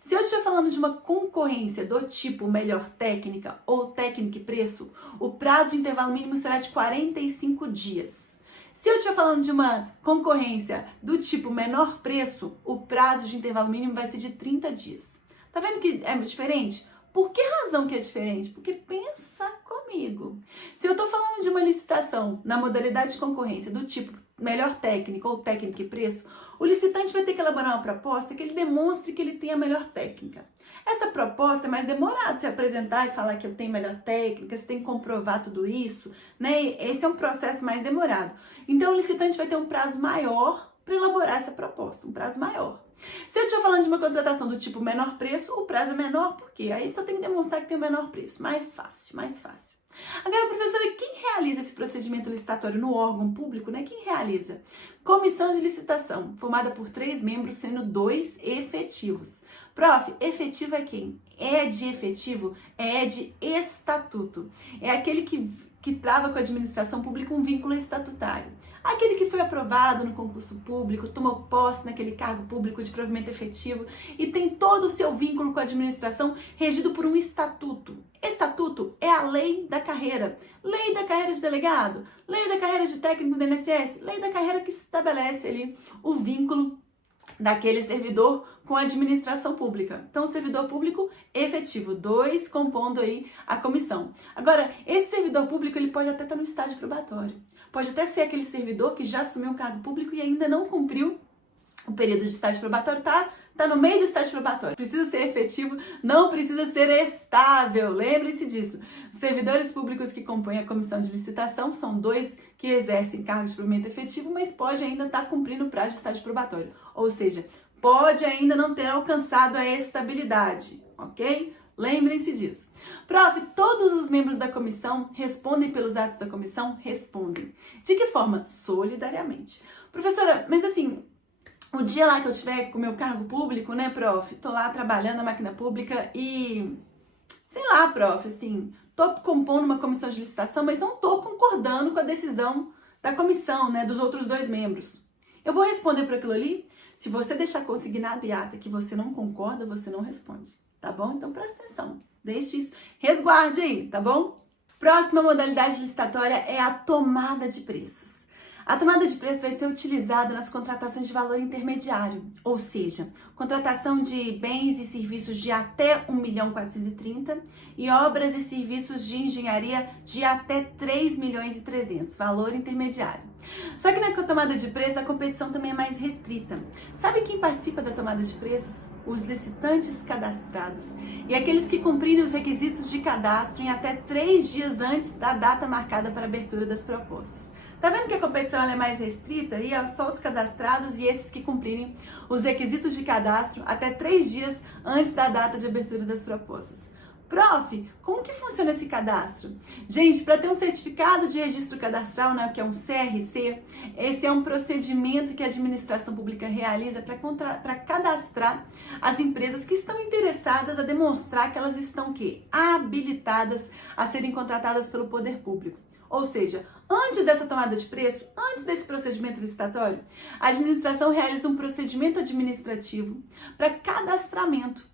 Se eu estiver falando de uma concorrência do tipo melhor técnica ou técnica e preço, o prazo de intervalo mínimo será de 45 dias. Se eu estiver falando de uma concorrência do tipo menor preço, o prazo de intervalo mínimo vai ser de 30 dias. Tá vendo que é diferente? Por que razão que é diferente? Porque pensa comigo. Se eu estou falando de uma licitação na modalidade de concorrência do tipo melhor técnica ou técnica e preço, o licitante vai ter que elaborar uma proposta que ele demonstre que ele tem a melhor técnica. Essa proposta é mais demorada, você apresentar e falar que eu tenho melhor técnica, você tem que comprovar tudo isso, né? Esse é um processo mais demorado. Então o licitante vai ter um prazo maior para elaborar essa proposta, um prazo maior. Se eu estiver falando de uma contratação do tipo menor preço, o prazo é menor, por quê? Aí só tem que demonstrar que tem o menor preço. Mais fácil, mais fácil. Agora, professora, quem realiza esse procedimento licitatório no órgão público, né? Quem realiza? Comissão de licitação, formada por 3 membros, sendo 2 efetivos. Prof, efetivo é quem? É de efetivo? É de estatuto. É aquele que trava com a administração pública um vínculo estatutário. Aquele que foi aprovado no concurso público, tomou posse naquele cargo público de provimento efetivo e tem todo o seu vínculo com a administração regido por um estatuto. Estatuto é a lei da carreira de delegado, lei da carreira de técnico do INSS, lei da carreira que estabelece ali o vínculo daquele servidor com a administração pública. Então, o servidor público efetivo, 2 compondo aí a comissão. Agora, esse servidor público, ele pode até estar no estágio probatório. Pode até ser aquele servidor que já assumiu um cargo público e ainda não cumpriu o período de estágio probatório, tá no meio do estágio probatório. Precisa ser efetivo, não precisa ser estável. Lembre-se disso. Os servidores públicos que compõem a comissão de licitação são 2 que exercem cargos de provimento efetivo, mas pode ainda estar cumprindo o prazo de estágio probatório. Ou seja, pode ainda não ter alcançado a estabilidade, ok? Lembrem-se disso. Prof, todos os membros da comissão respondem pelos atos da comissão? Respondem. De que forma? Solidariamente. Professora, mas assim, o dia lá que eu tiver com o meu cargo público, né, prof? Tô lá trabalhando na máquina pública e... sei lá, prof, assim, tô compondo uma comissão de licitação, mas não tô concordando com a decisão da comissão, né, dos outros 2 membros. Eu vou responder por aquilo ali. Se você deixar consignado em ata que você não concorda, você não responde, tá bom? Então presta atenção, deixe isso, resguarde aí, tá bom? Próxima modalidade licitatória é a tomada de preços. A tomada de preço vai ser utilizada nas contratações de valor intermediário, ou seja, contratação de bens e serviços de até 1.430.000 e obras e serviços de engenharia de até 3.300.000, valor intermediário. Só que na tomada de preço a competição também é mais restrita. Sabe quem participa da tomada de preços? Os licitantes cadastrados e aqueles que cumprirem os requisitos de cadastro em até 3 dias antes da data marcada para a abertura das propostas. Tá vendo que a competição ela é mais restrita? E é só os cadastrados e esses que cumprirem os requisitos de cadastro até 3 dias antes da data de abertura das propostas. Prof, como que funciona esse cadastro? Gente, para ter um certificado de registro cadastral, né, que é um CRC, esse é um procedimento que a administração pública realiza para cadastrar as empresas que estão interessadas a demonstrar que elas estão habilitadas a serem contratadas pelo poder público. Ou seja, antes dessa tomada de preço, antes desse procedimento licitatório, a administração realiza um procedimento administrativo para cadastramento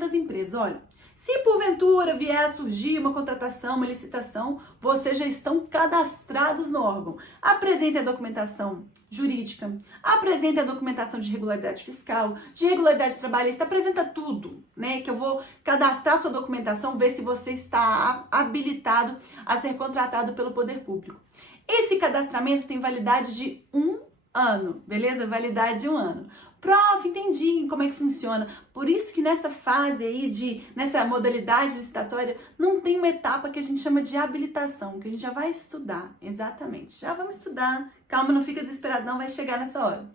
das empresas. Olha, se porventura vier a surgir uma contratação, uma licitação, vocês já estão cadastrados no órgão. Apresente a documentação jurídica, apresente a documentação de regularidade fiscal, de regularidade trabalhista, apresenta tudo, né? Que eu vou cadastrar sua documentação, ver se você está habilitado a ser contratado pelo poder público. Esse cadastramento tem validade de 1 ano, beleza? Validade de 1 ano. Prof, entendi como é que funciona. Por isso que nessa fase aí, nessa modalidade licitatória, não tem uma etapa que a gente chama de habilitação, que a gente já vai estudar, exatamente. Já vamos estudar, calma, não fica desesperado não, vai chegar nessa hora.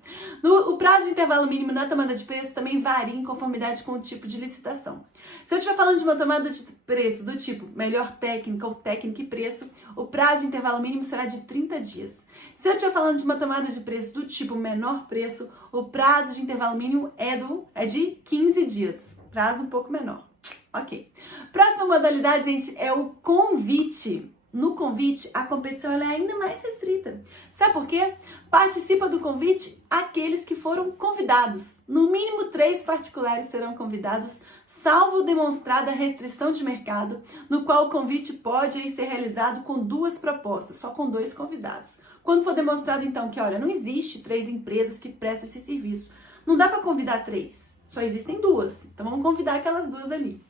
O prazo de intervalo mínimo na tomada de preço também varia em conformidade com o tipo de licitação. Se eu estiver falando de uma tomada de preço do tipo melhor técnica ou técnica e preço, o prazo de intervalo mínimo será de 30 dias. Se eu estiver falando de uma tomada de preço do tipo menor preço, o prazo de intervalo mínimo é de 15 dias. Prazo um pouco menor. Ok. Próxima modalidade, gente, é o convite. No convite, a competição ela é ainda mais restrita. Sabe por quê? Participa do convite aqueles que foram convidados. No mínimo 3 particulares serão convidados, salvo demonstrada restrição de mercado, no qual o convite pode ser realizado com 2 propostas, só com 2 convidados. Quando for demonstrado, então, que, olha, não existe 3 empresas que prestam esse serviço, não dá para convidar 3. Só existem 2, então vamos convidar aquelas 2 ali.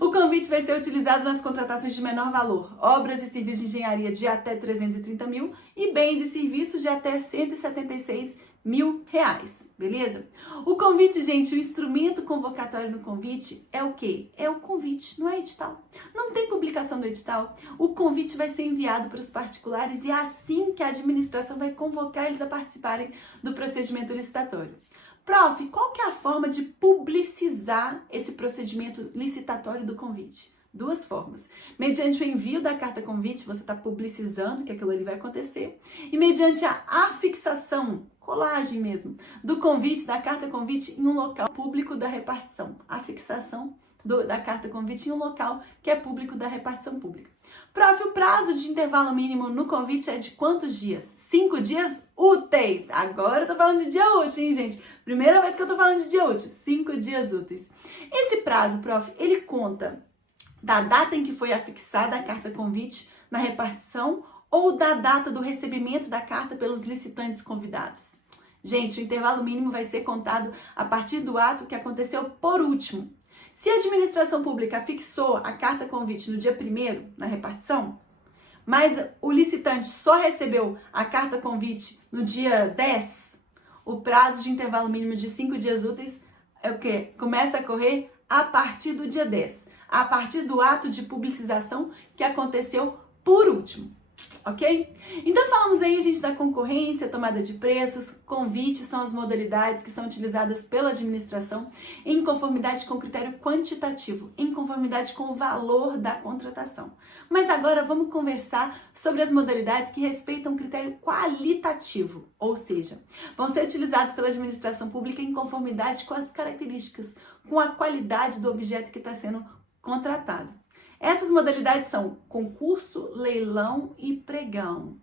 O convite vai ser utilizado nas contratações de menor valor, obras e serviços de engenharia de até 330.000 e bens e serviços de até 176.000 reais, beleza? O convite, gente, o instrumento convocatório no convite é o quê? É o convite, não é edital. Não tem publicação do edital. O convite vai ser enviado para os particulares e é assim que a administração vai convocar eles a participarem do procedimento licitatório. Prof, qual que é a forma de publicizar esse procedimento licitatório do convite? 2 formas. Mediante o envio da carta convite, você está publicizando que aquilo ali vai acontecer. E mediante a afixação, colagem mesmo, do convite, da carta convite em um local público da repartição. A fixação da carta convite em um local que é público da repartição pública. Prof, o prazo de intervalo mínimo no convite é de quantos dias? 5 dias úteis. Agora eu tô falando de dia útil, hein, gente? Primeira vez que eu tô falando de dia útil. 5 dias úteis. Esse prazo, prof, ele conta da data em que foi afixada a carta convite na repartição ou da data do recebimento da carta pelos licitantes convidados? Gente, o intervalo mínimo vai ser contado a partir do ato que aconteceu por último. Se a administração pública fixou a carta convite no dia 1º, na repartição, mas o licitante só recebeu a carta convite no dia 10, o prazo de intervalo mínimo de 5 dias úteis é o quê? Começa a correr a partir do dia 10, a partir do ato de publicização que aconteceu por último. Ok? Então falamos aí, gente, da concorrência, tomada de preços, convite são as modalidades que são utilizadas pela administração em conformidade com o critério quantitativo, em conformidade com o valor da contratação. Mas agora vamos conversar sobre as modalidades que respeitam o critério qualitativo, ou seja, vão ser utilizados pela administração pública em conformidade com as características, com a qualidade do objeto que está sendo contratado. Essas modalidades são concurso, leilão e pregão.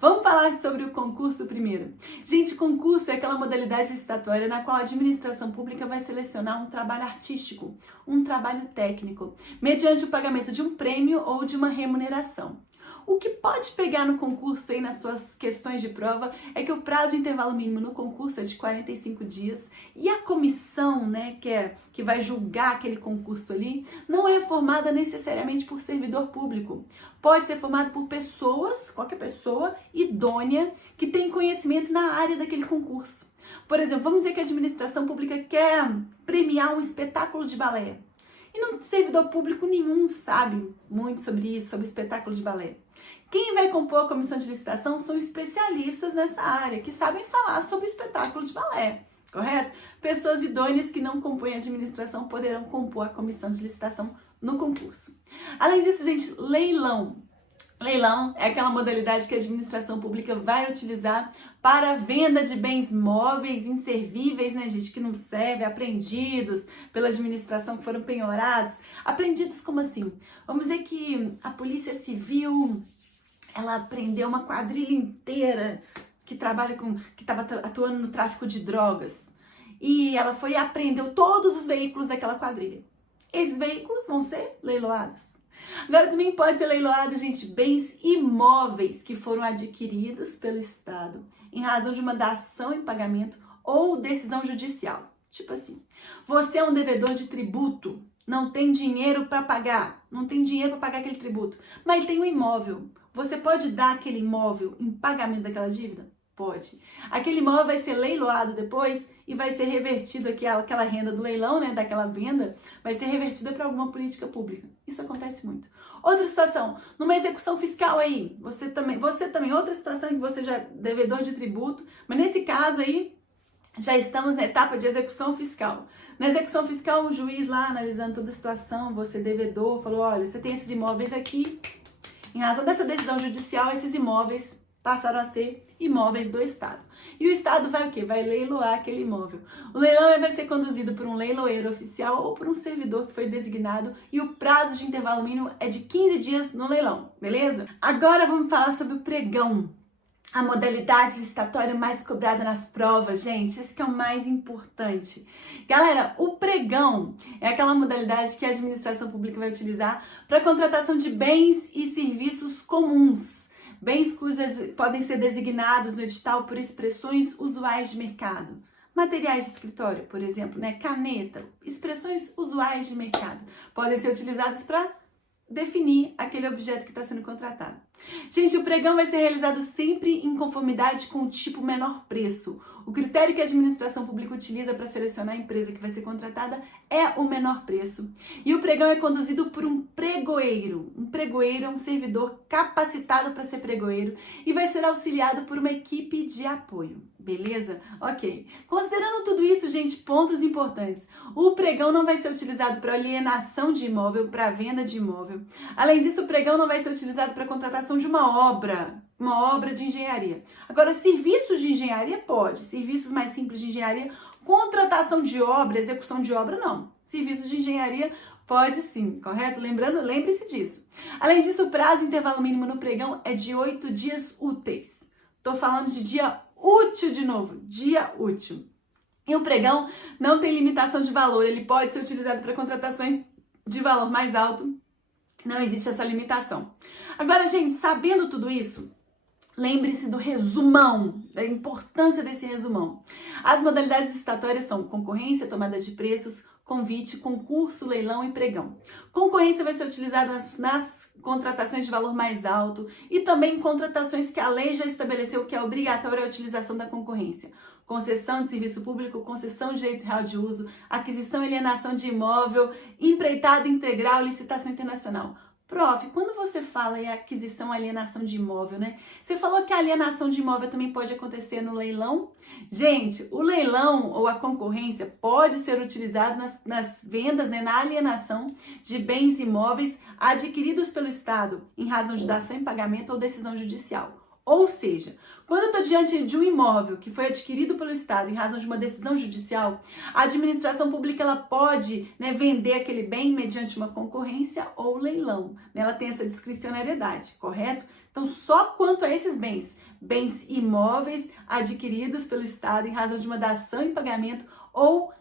Vamos falar sobre o concurso primeiro. Gente, concurso é aquela modalidade licitatória na qual a administração pública vai selecionar um trabalho artístico, um trabalho técnico, mediante o pagamento de um prêmio ou de uma remuneração. O que pode pegar no concurso aí nas suas questões de prova é que o prazo de intervalo mínimo no concurso é de 45 dias e a comissão, né, que vai julgar aquele concurso ali, não é formada necessariamente por servidor público. Pode ser formado por pessoas, qualquer pessoa idônea que tem conhecimento na área daquele concurso. Por exemplo, vamos dizer que a administração pública quer premiar um espetáculo de balé. E não servidor público nenhum sabe muito sobre isso, sobre espetáculo de balé. Quem vai compor a comissão de licitação são especialistas nessa área, que sabem falar sobre espetáculo de balé, correto? Pessoas idôneas que não compõem a administração poderão compor a comissão de licitação no concurso. Além disso, gente, leilão. Leilão é aquela modalidade que a administração pública vai utilizar para a venda de bens móveis, inservíveis, né, gente, que não servem, apreendidos pela administração, que foram penhorados. Apreendidos como assim? Vamos dizer que a Polícia Civil, ela prendeu uma quadrilha inteira que estava atuando no tráfico de drogas. E ela foi e apreendeu todos os veículos daquela quadrilha. Esses veículos vão ser leiloados. Agora também pode ser leiloado, gente, bens imóveis que foram adquiridos pelo Estado em razão de uma dação em pagamento ou decisão judicial. Tipo assim, você é um devedor de tributo, não tem dinheiro para pagar, aquele tributo, mas tem um imóvel. Você pode dar aquele imóvel em pagamento daquela dívida? Pode. Aquele imóvel vai ser leiloado depois e vai ser revertido aquela renda do leilão, né, daquela venda, vai ser revertida para alguma política pública. Isso acontece muito. Outra situação, numa execução fiscal aí, você também, outra situação em que você já é devedor de tributo, mas nesse caso aí, já estamos na etapa de execução fiscal. Na execução fiscal, o juiz lá analisando toda a situação, você devedor, falou, olha, você tem esses imóveis aqui, em razão dessa decisão judicial, esses imóveis passaram a ser imóveis do Estado. E o Estado vai o quê? Vai leiloar aquele imóvel. O leilão vai ser conduzido por um leiloeiro oficial ou por um servidor que foi designado e o prazo de intervalo mínimo é de 15 dias no leilão, beleza? Agora vamos falar sobre o pregão. A modalidade licitatória mais cobrada nas provas, gente, esse que é o mais importante. Galera, o pregão é aquela modalidade que a administração pública vai utilizar para contratação de bens e serviços comuns. Bens cujos podem ser designados no edital por expressões usuais de mercado. Materiais de escritório, por exemplo, né? Caneta, expressões usuais de mercado, podem ser utilizadas para definir aquele objeto que está sendo contratado. Gente, o pregão vai ser realizado sempre em conformidade com o tipo menor preço. O critério que a administração pública utiliza para selecionar a empresa que vai ser contratada é o menor preço. E o pregão é conduzido por um pregoeiro. Um pregoeiro é um servidor capacitado para ser pregoeiro e vai ser auxiliado por uma equipe de apoio. Beleza? Ok. Considerando tudo isso, gente, pontos importantes. O pregão não vai ser utilizado para alienação de imóvel, para venda de imóvel. Além disso, o pregão não vai ser utilizado para contratação de uma obra de engenharia. Agora, serviços de engenharia pode. Serviços mais simples de engenharia, contratação de obra, execução de obra, não. Serviços de engenharia pode sim, correto? Lembre-se disso. Além disso, o prazo de intervalo mínimo no pregão é de 8 dias úteis. Estou falando de dia útil de novo, dia útil. E o pregão não tem limitação de valor, ele pode ser utilizado para contratações de valor mais alto, não existe essa limitação. Agora, gente, sabendo tudo isso, lembre-se do resumão, da importância desse resumão. As modalidades licitatórias são concorrência, tomada de preços, convite, concurso, leilão e pregão. Concorrência vai ser utilizada nas contratações de valor mais alto e também em contratações que a lei já estabeleceu que é obrigatória a utilização da concorrência. Concessão de serviço público, concessão de direito real de uso, aquisição e alienação de imóvel, empreitada integral, licitação internacional. Prof, quando você fala em aquisição e alienação de imóvel, né? Você falou que a alienação de imóvel também pode acontecer no leilão? Gente, o leilão ou a concorrência pode ser utilizado nas vendas, né, na alienação de bens imóveis adquiridos pelo Estado em razão de dação em pagamento ou decisão judicial. Ou seja, Quando eu estou diante de um imóvel que foi adquirido pelo Estado em razão de uma decisão judicial, a administração pública ela pode, né, vender aquele bem mediante uma concorrência ou leilão. Né? Ela tem essa discricionariedade, correto? Então, só quanto a esses bens imóveis adquiridos pelo Estado em razão de uma dação em pagamento ou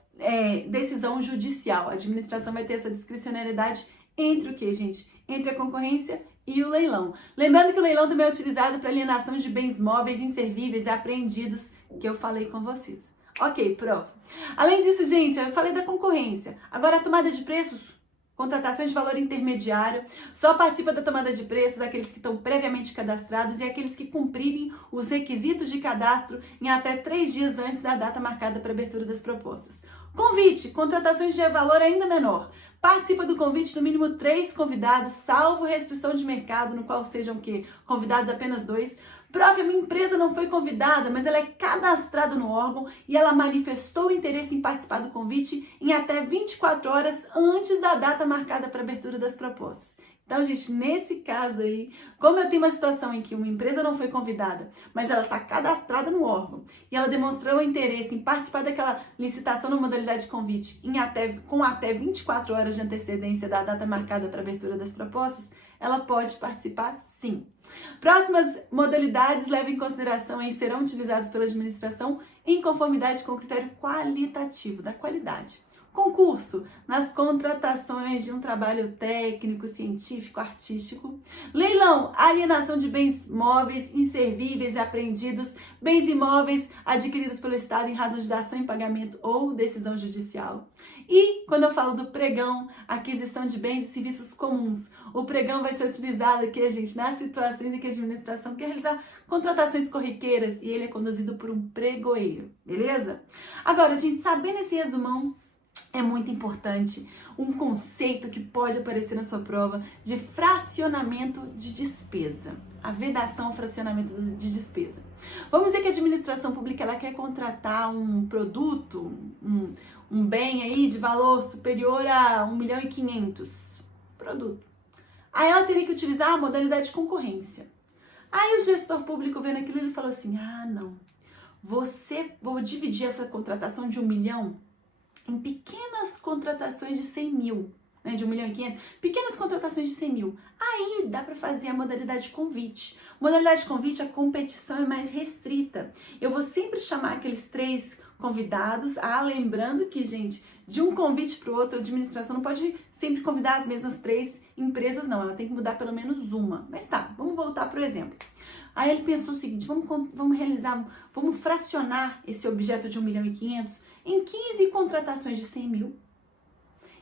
decisão judicial. A administração vai ter essa discricionariedade entre o que, gente? Entre a concorrência e o leilão. Lembrando que o leilão também é utilizado para alienação de bens móveis inservíveis e apreendidos, que eu falei com vocês. Ok, prof. Além disso, gente, eu falei da concorrência. Agora, a tomada de preços, contratações de valor intermediário, só participa da tomada de preços aqueles que estão previamente cadastrados e aqueles que cumprirem os requisitos de cadastro em até 3 dias antes da data marcada para abertura das propostas. Convite, contratações de valor ainda menor. Participa do convite no mínimo 3 convidados, salvo restrição de mercado, no qual sejam convidados apenas 2. Prof, a minha empresa não foi convidada, mas ela é cadastrada no órgão e ela manifestou interesse em participar do convite em até 24 horas antes da data marcada para abertura das propostas. Então, gente, nesse caso aí, como eu tenho uma situação em que uma empresa não foi convidada, mas ela está cadastrada no órgão e ela demonstrou interesse em participar daquela licitação na modalidade de convite com até 24 horas de antecedência da data marcada para abertura das propostas, ela pode participar sim. Próximas modalidades levam em consideração e serão utilizadas pela administração em conformidade com o critério qualitativo da qualidade. Concurso, nas contratações de um trabalho técnico, científico, artístico. Leilão, alienação de bens móveis, inservíveis e apreendidos, bens imóveis adquiridos pelo Estado em razão de dação em pagamento ou decisão judicial. E, quando eu falo do pregão, aquisição de bens e serviços comuns, o pregão vai ser utilizado aqui, gente, nas situações em que a administração quer realizar contratações corriqueiras e ele é conduzido por um pregoeiro, beleza? Agora, gente, sabendo esse resumão, é muito importante um conceito que pode aparecer na sua prova de fracionamento de despesa. A vedação ao fracionamento de despesa. Vamos dizer que a administração pública ela quer contratar um produto, um bem aí de valor superior a 1.500.000. Produto. Aí ela teria que utilizar a modalidade de concorrência. Aí o gestor público vendo aquilo, ele falou assim, não, vou dividir essa contratação de 1 milhão em pequenas contratações de 100.000, né, de 1.500.000, pequenas contratações de 100.000. Aí dá para fazer a modalidade de convite. Modalidade de convite, a competição é mais restrita. Eu vou sempre chamar aqueles 3 convidados, lembrando que, gente, de um convite para o outro, a administração não pode sempre convidar as mesmas 3 empresas, não. Ela tem que mudar pelo menos uma. Mas tá, vamos voltar para o exemplo. Aí ele pensou o seguinte, vamos fracionar esse objeto de 1.500.000 em 15 contratações de 100.000.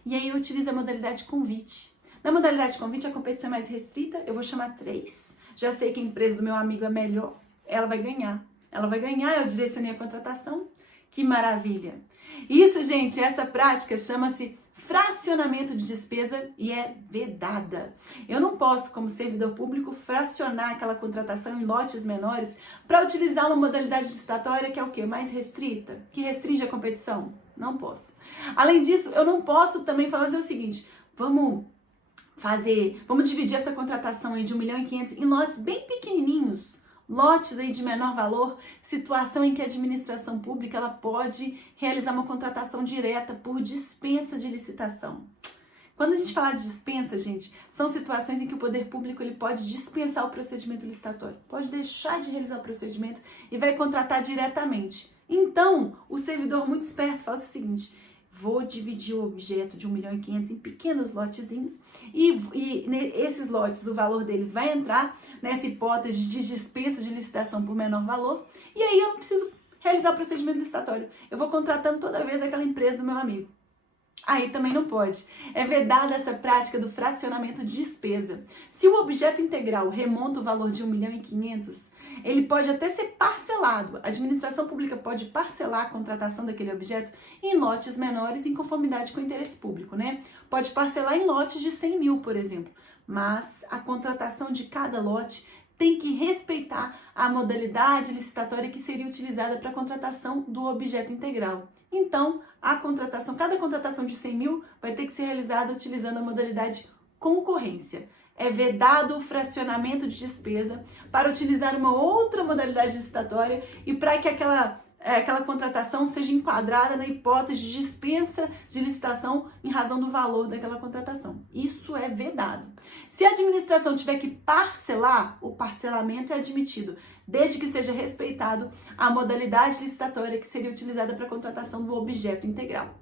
E aí eu utilizo a modalidade de convite. Na modalidade de convite, a competição é mais restrita, eu vou chamar 3. Já sei que a empresa do meu amigo é melhor, ela vai ganhar. Ela vai ganhar, eu direcionei a contratação. Que maravilha! Isso, gente, essa prática chama-se fracionamento de despesa e é vedada. Eu não posso, como servidor público, fracionar aquela contratação em lotes menores para utilizar uma modalidade licitatória que é o quê? Mais restrita, que restringe a competição. Não posso. Além disso, eu não posso também fazer o seguinte, vamos dividir essa contratação aí de 1.500.000 em lotes bem pequenininhos, lotes aí de menor valor, situação em que a administração pública ela pode realizar uma contratação direta por dispensa de licitação. Quando a gente fala de dispensa, gente, são situações em que o poder público ele pode dispensar o procedimento licitatório, pode deixar de realizar o procedimento e vai contratar diretamente. Então, o servidor muito esperto fala o seguinte, vou dividir o objeto de 1.500.000 em pequenos lotezinhos e esses lotes, o valor deles vai entrar nessa hipótese de dispensa de licitação por menor valor e aí eu não preciso realizar o procedimento licitatório. Eu vou contratando toda vez aquela empresa do meu amigo. Aí também não pode. É vedada essa prática do fracionamento de despesa. Se o objeto integral remonta o valor de 1.500.000, ele pode até ser parcelado. A administração pública pode parcelar a contratação daquele objeto em lotes menores em conformidade com o interesse público, né? Pode parcelar em lotes de 100.000, por exemplo. Mas a contratação de cada lote tem que respeitar a modalidade licitatória que seria utilizada para a contratação do objeto integral. Então, cada contratação de 100.000 vai ter que ser realizada utilizando a modalidade concorrência. é vedado o fracionamento de despesa para utilizar uma outra modalidade licitatória e para que aquela contratação seja enquadrada na hipótese de dispensa de licitação em razão do valor daquela contratação. Isso é vedado. Se a administração tiver que parcelar, o parcelamento é admitido, desde que seja respeitado a modalidade licitatória que seria utilizada para a contratação do objeto integral.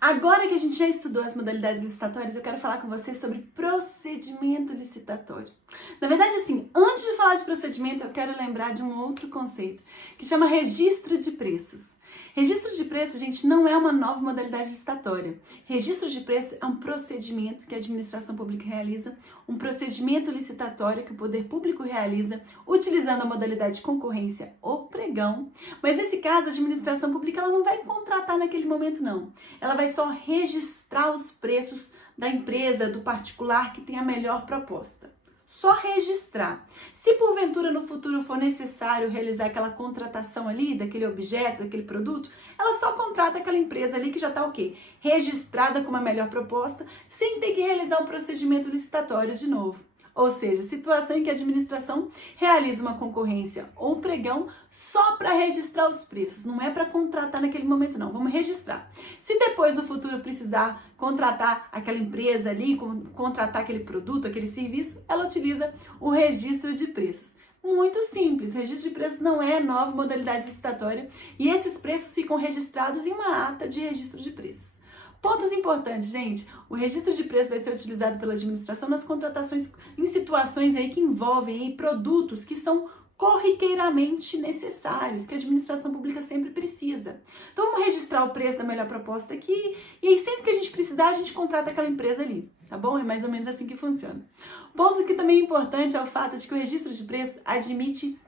Agora que a gente já estudou as modalidades licitatórias, eu quero falar com você sobre procedimento licitatório. Na verdade, assim, antes de falar de procedimento, eu quero lembrar de um outro conceito, que chama registro de preços. Registro de preços, gente, não é uma nova modalidade licitatória. Registro de preços é um procedimento que a administração pública realiza, um procedimento licitatório que o poder público realiza, utilizando a modalidade de concorrência ou pregão. Mas nesse caso, a administração pública ela não vai contratar naquele momento, não. Ela vai só registrar os preços da empresa, do particular que tem a melhor proposta. Só registrar. Se porventura no futuro for necessário realizar aquela contratação ali, daquele objeto, daquele produto, ela só contrata aquela empresa ali que já está o quê? Registrada com uma melhor proposta, sem ter que realizar um procedimento licitatório de novo. Ou seja, situação em que a administração realiza uma concorrência ou um pregão só para registrar os preços, não é para contratar naquele momento não, vamos registrar. Se depois no futuro precisar contratar aquela empresa ali, contratar aquele produto, aquele serviço, ela utiliza o registro de preços. Muito simples, registro de preços não é nova modalidade licitatória e esses preços ficam registrados em uma ata de registro de preços. Pontos importantes, gente. O registro de preço vai ser utilizado pela administração nas contratações em situações aí que envolvem aí produtos que são corriqueiramente necessários, que a administração pública sempre precisa. Então, vamos registrar o preço da melhor proposta aqui e aí sempre que a gente precisar, a gente contrata aquela empresa ali, tá bom? É mais ou menos assim que funciona. Ponto que também é importante é o fato de que o registro de preço admite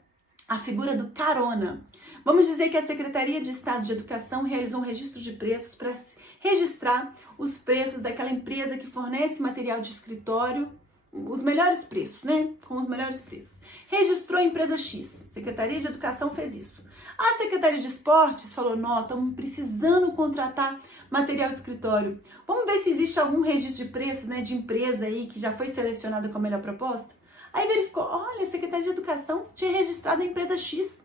a figura do carona. Vamos dizer que a Secretaria de Estado de Educação realizou um registro de preços para registrar os preços daquela empresa que fornece material de escritório, os melhores preços, né? Com os melhores preços. Registrou a empresa X. Secretaria de Educação fez isso. A Secretaria de Esportes falou, não, estamos precisando contratar material de escritório. Vamos ver se existe algum registro de preços, né, de empresa aí que já foi selecionada com a melhor proposta. Aí verificou, olha, a Secretaria de Educação tinha registrado a empresa X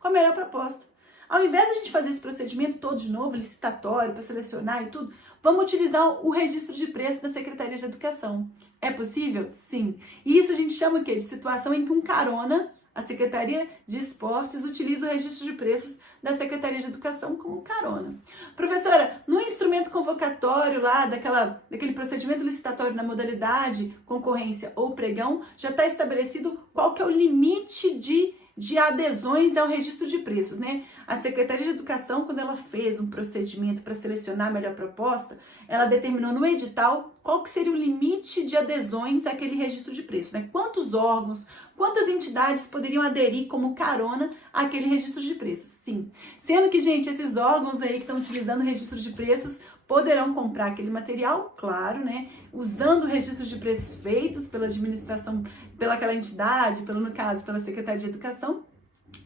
com a melhor proposta. Ao invés de a gente fazer esse procedimento todo de novo, licitatório, para selecionar e tudo, vamos utilizar o registro de preço da Secretaria de Educação. É possível? Sim. E isso a gente chama o quê? De situação em que um carona, a Secretaria de Esportes, utiliza o registro de preços da Secretaria de Educação como carona. Professora, no instrumento convocatório lá, daquele procedimento licitatório na modalidade concorrência ou pregão, já está estabelecido qual que é o limite de adesões ao registro de preços, né? A Secretaria de Educação, quando ela fez um procedimento para selecionar a melhor proposta, ela determinou no edital qual que seria o limite de adesões àquele registro de preços, né? Quantos órgãos, quantas entidades poderiam aderir como carona àquele registro de preços? Sim. Sendo que, gente, esses órgãos aí que estão utilizando o registro de preços poderão comprar aquele material, claro, né? Usando o registro de preços feitos pela administração, pelaquela entidade, no caso, pela Secretaria de Educação.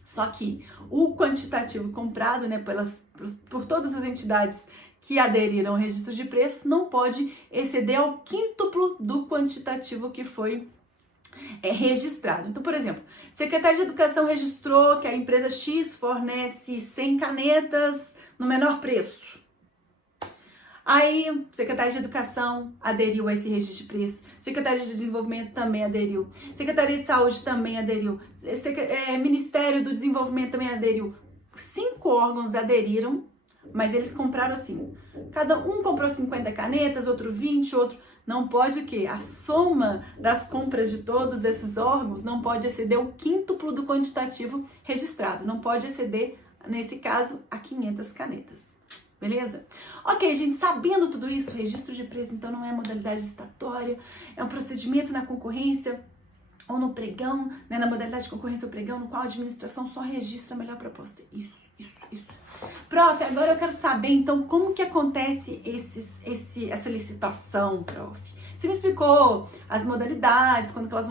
Só que o quantitativo comprado, né, por todas as entidades que aderiram ao registro de preços não pode exceder ao quíntuplo do quantitativo que foi registrado. Então, por exemplo, Secretaria de Educação registrou que a empresa X fornece 100 canetas no menor preço. Aí, Secretaria de Educação aderiu a esse registro de preço, Secretaria de Desenvolvimento também aderiu, Secretaria de Saúde também aderiu, Ministério do Desenvolvimento também aderiu. 5 órgãos aderiram, mas eles compraram assim, cada um comprou 50 canetas, outro 20, outro... Não pode o quê? A soma das compras de todos esses órgãos não pode exceder o quíntuplo do quantitativo registrado, não pode exceder, nesse caso, a 500 canetas. Beleza? Ok, gente, sabendo tudo isso, registro de preço então não é modalidade licitatória, é um procedimento na concorrência ou no pregão, né, na modalidade de concorrência ou pregão, no qual a administração só registra a melhor proposta. Isso. Prof, agora eu quero saber então como que acontece essa licitação, prof. Você me explicou as modalidades, quando que elas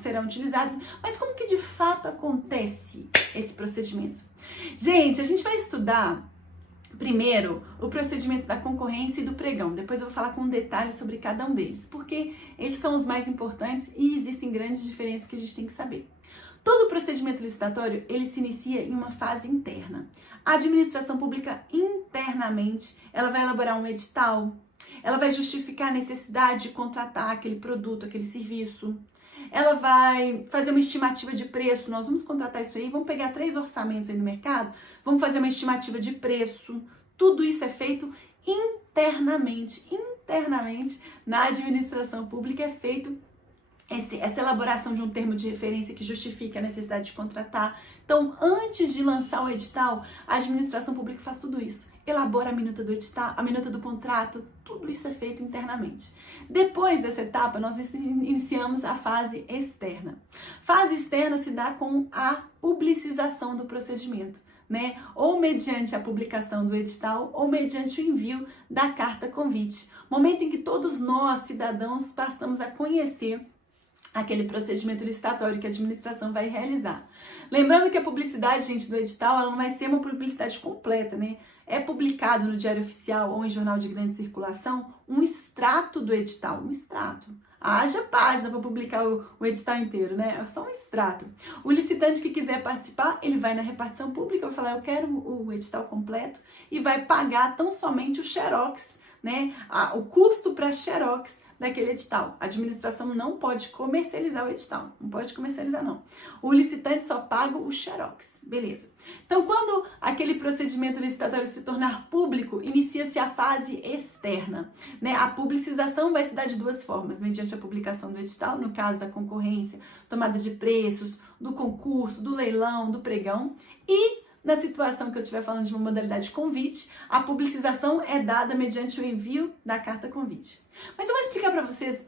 serão utilizadas, mas como que de fato acontece esse procedimento? Gente, a gente vai estudar Primeiro, o procedimento da concorrência e do pregão. Depois eu vou falar com detalhes sobre cada um deles, porque eles são os mais importantes e existem grandes diferenças que a gente tem que saber. Todo procedimento licitatório, ele se inicia em uma fase interna. A administração pública, internamente, ela vai elaborar um edital, ela vai justificar a necessidade de contratar aquele produto, aquele serviço, ela vai fazer uma estimativa de preço, nós vamos contratar isso aí, vamos pegar 3 orçamentos aí no mercado, vamos fazer uma estimativa de preço, tudo isso é feito internamente na administração pública é feito essa elaboração de um termo de referência que justifica a necessidade de contratar. Então, antes de lançar o edital, a administração pública faz tudo isso. Elabora a minuta do edital, a minuta do contrato, tudo isso é feito internamente. Depois dessa etapa, nós iniciamos a fase externa. Fase externa se dá com a publicização do procedimento, né? Ou mediante a publicação do edital, ou mediante o envio da carta convite. Momento em que todos nós, cidadãos, passamos a conhecer aquele procedimento licitatório que a administração vai realizar. Lembrando que a publicidade, gente, do edital, ela não vai ser uma publicidade completa, né? É publicado no Diário Oficial ou em jornal de grande circulação um extrato do edital, um extrato. Haja página para publicar o edital inteiro, né? É só um extrato. O licitante que quiser participar, ele vai na repartição pública, vai falar, eu quero o edital completo e vai pagar tão somente o xerox, né? O custo para xerox daquele edital. A administração não pode comercializar o edital, não pode comercializar não. O licitante só paga o xerox, beleza. Então, quando aquele procedimento licitatório se tornar público, inicia-se a fase externa, né? A publicização vai se dar de 2 formas, mediante a publicação do edital, no caso da concorrência, tomada de preços, do concurso, do leilão, do pregão, e na situação que eu estiver falando de uma modalidade convite, a publicização é dada mediante o envio da carta convite. Mas eu vou explicar para vocês,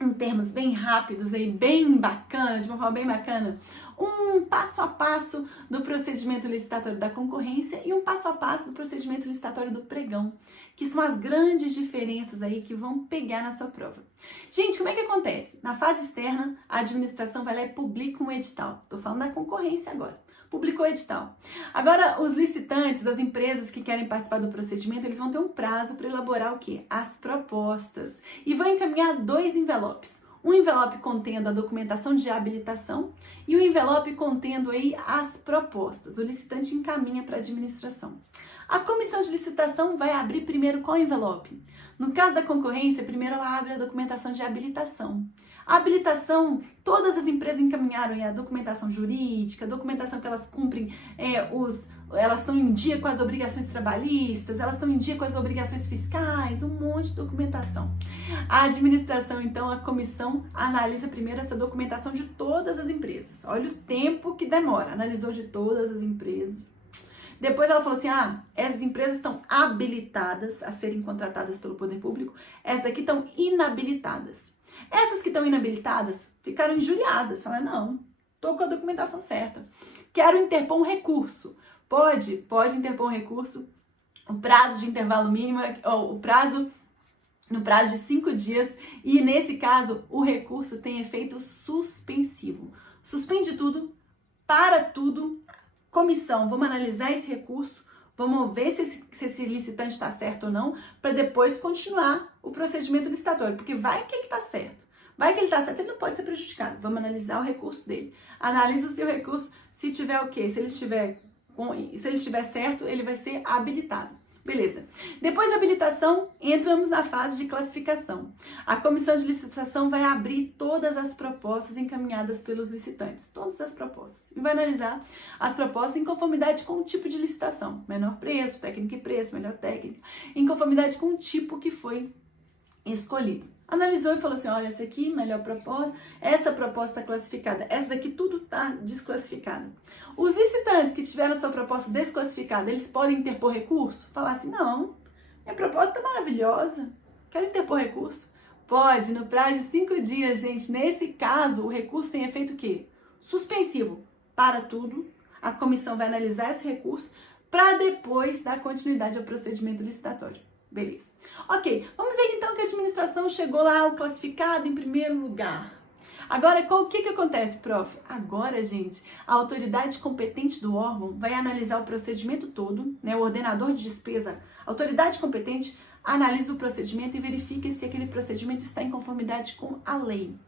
em termos bem rápidos, aí, bem bacana, de uma forma bem bacana, um passo a passo do procedimento licitatório da concorrência e um passo a passo do procedimento licitatório do pregão, que são as grandes diferenças aí que vão pegar na sua prova. Gente, como é que acontece? Na fase externa, a administração vai lá e publica um edital. Estou falando da concorrência agora. Publicou o edital. Agora, os licitantes, as empresas que querem participar do procedimento, eles vão ter um prazo para elaborar o quê? As propostas. E vão encaminhar 2 envelopes. Um envelope contendo a documentação de habilitação e um envelope contendo aí as propostas. O licitante encaminha para a administração. A comissão de licitação vai abrir primeiro qual envelope? No caso da concorrência, primeiro ela abre a documentação de habilitação. A habilitação, todas as empresas encaminharam a documentação jurídica, a documentação que elas cumprem, elas estão em dia com as obrigações trabalhistas, elas estão em dia com as obrigações fiscais, um monte de documentação. A administração, então, a comissão analisa primeiro essa documentação de todas as empresas. Olha o tempo que demora, analisou de todas as empresas. Depois ela falou assim, essas empresas estão habilitadas a serem contratadas pelo poder público, essas aqui estão inabilitadas. Essas que estão inabilitadas ficaram injuriadas, falaram, não, estou com a documentação certa, quero interpor um recurso. Pode interpor um recurso, o prazo de intervalo mínimo, no prazo de 5 dias, e nesse caso o recurso tem efeito suspensivo. Suspende tudo, para tudo, comissão, vamos analisar esse recurso, vamos ver se esse licitante está certo ou não, para depois continuar o procedimento licitatório, porque vai que ele está certo. Vai que ele está certo, ele não pode ser prejudicado. Vamos analisar o recurso dele. Analisa o seu recurso, se tiver o quê? Se ele estiver certo, ele vai ser habilitado. Beleza. Depois da habilitação, entramos na fase de classificação. A comissão de licitação vai abrir todas as propostas encaminhadas pelos licitantes. Todas as propostas. E vai analisar as propostas em conformidade com o tipo de licitação. Menor preço, técnica e preço, melhor técnica. Em conformidade com o tipo que foi escolhido. Analisou e falou assim, olha, essa aqui, melhor proposta, essa proposta está classificada, essa aqui tudo está desclassificada. Os licitantes que tiveram sua proposta desclassificada, eles podem interpor recurso? Falar assim, não, minha proposta está maravilhosa, quero interpor recurso. Pode, no prazo de 5 dias, gente. Nesse caso, o recurso tem efeito o quê? Suspensivo. Para tudo, a comissão vai analisar esse recurso para depois dar continuidade ao procedimento licitatório. Beleza. Ok, vamos dizer então que a administração chegou lá ao classificado em primeiro lugar. Agora, o que acontece, prof? Agora, gente, a autoridade competente do órgão vai analisar o procedimento todo, né? O ordenador de despesa, a autoridade competente analisa o procedimento e verifica se aquele procedimento está em conformidade com a lei.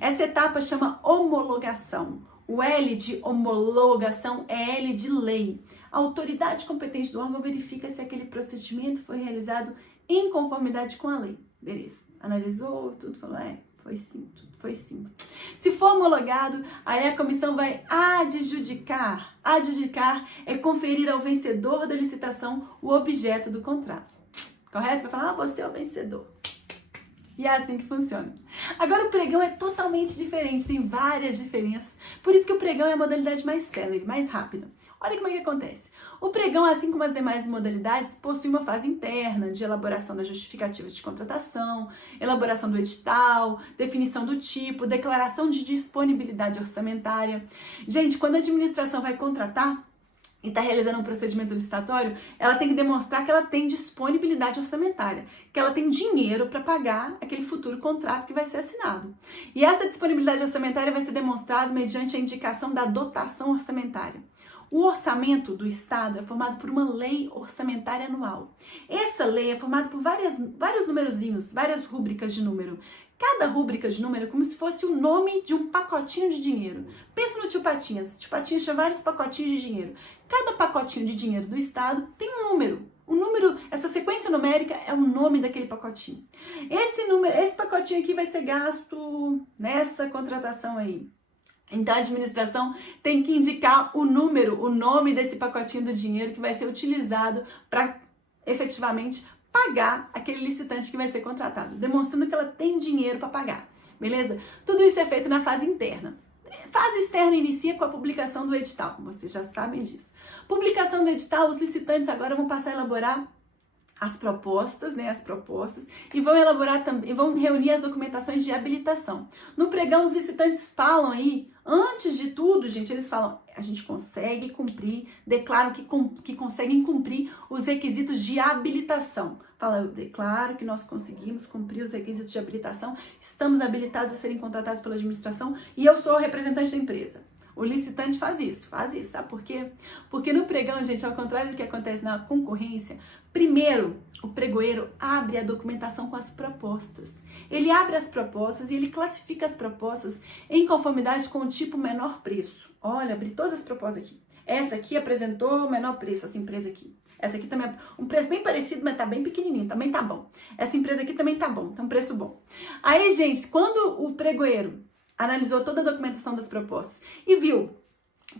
Essa etapa chama homologação. O L de homologação é L de lei. A autoridade competente do órgão verifica se aquele procedimento foi realizado em conformidade com a lei. Beleza. Analisou, tudo falou, foi sim, tudo foi sim. Se for homologado, aí a comissão vai adjudicar. Adjudicar é conferir ao vencedor da licitação o objeto do contrato. Correto? Vai falar, você é o vencedor. E é assim que funciona. Agora, o pregão é totalmente diferente, tem várias diferenças. Por isso que o pregão é a modalidade mais célere, mais rápida. Olha como é que acontece. O pregão, assim como as demais modalidades, possui uma fase interna de elaboração da justificativa de contratação, elaboração do edital, definição do tipo, declaração de disponibilidade orçamentária. Gente, quando a administração vai contratar e está realizando um procedimento licitatório, ela tem que demonstrar que ela tem disponibilidade orçamentária, que ela tem dinheiro para pagar aquele futuro contrato que vai ser assinado. E essa disponibilidade orçamentária vai ser demonstrada mediante a indicação da dotação orçamentária. O orçamento do Estado é formado por uma lei orçamentária anual. Essa lei é formada por vários numerozinhos, várias rúbricas de número. Cada rúbrica de número é como se fosse o nome de um pacotinho de dinheiro. Pensa no Tio Patinhas. Tio Patinhas tinha vários pacotinhos de dinheiro. Cada pacotinho de dinheiro do Estado tem um número. O número, essa sequência numérica é o nome daquele pacotinho. Esse pacotinho aqui vai ser gasto nessa contratação aí. Então, a administração tem que indicar o número, o nome desse pacotinho do dinheiro que vai ser utilizado para efetivamente pagar aquele licitante que vai ser contratado, demonstrando que ela tem dinheiro para pagar, beleza? Tudo isso é feito na fase interna. Fase externa inicia com a publicação do edital, vocês já sabem disso. Publicação do edital, os licitantes agora vão passar a elaborar as propostas, e vão elaborar também, vão reunir as documentações de habilitação. No pregão, os licitantes falam aí, antes de tudo, gente, eles falam, a gente consegue cumprir, declaram que conseguem cumprir os requisitos de habilitação. Fala, eu declaro que nós conseguimos cumprir os requisitos de habilitação, estamos habilitados a serem contratados pela administração e eu sou o representante da empresa. O licitante faz isso, sabe por quê? Porque no pregão, gente, ao contrário do que acontece na concorrência, primeiro, o pregoeiro abre a documentação com as propostas. Ele abre as propostas e ele classifica as propostas em conformidade com o tipo menor preço. Olha, abri todas as propostas aqui. Essa aqui apresentou o menor preço, essa empresa aqui. Essa aqui também é um preço bem parecido, mas tá bem pequenininho, também tá bom. Essa empresa aqui também tá bom, tá um preço bom. Aí, gente, quando o pregoeiro analisou toda a documentação das propostas e viu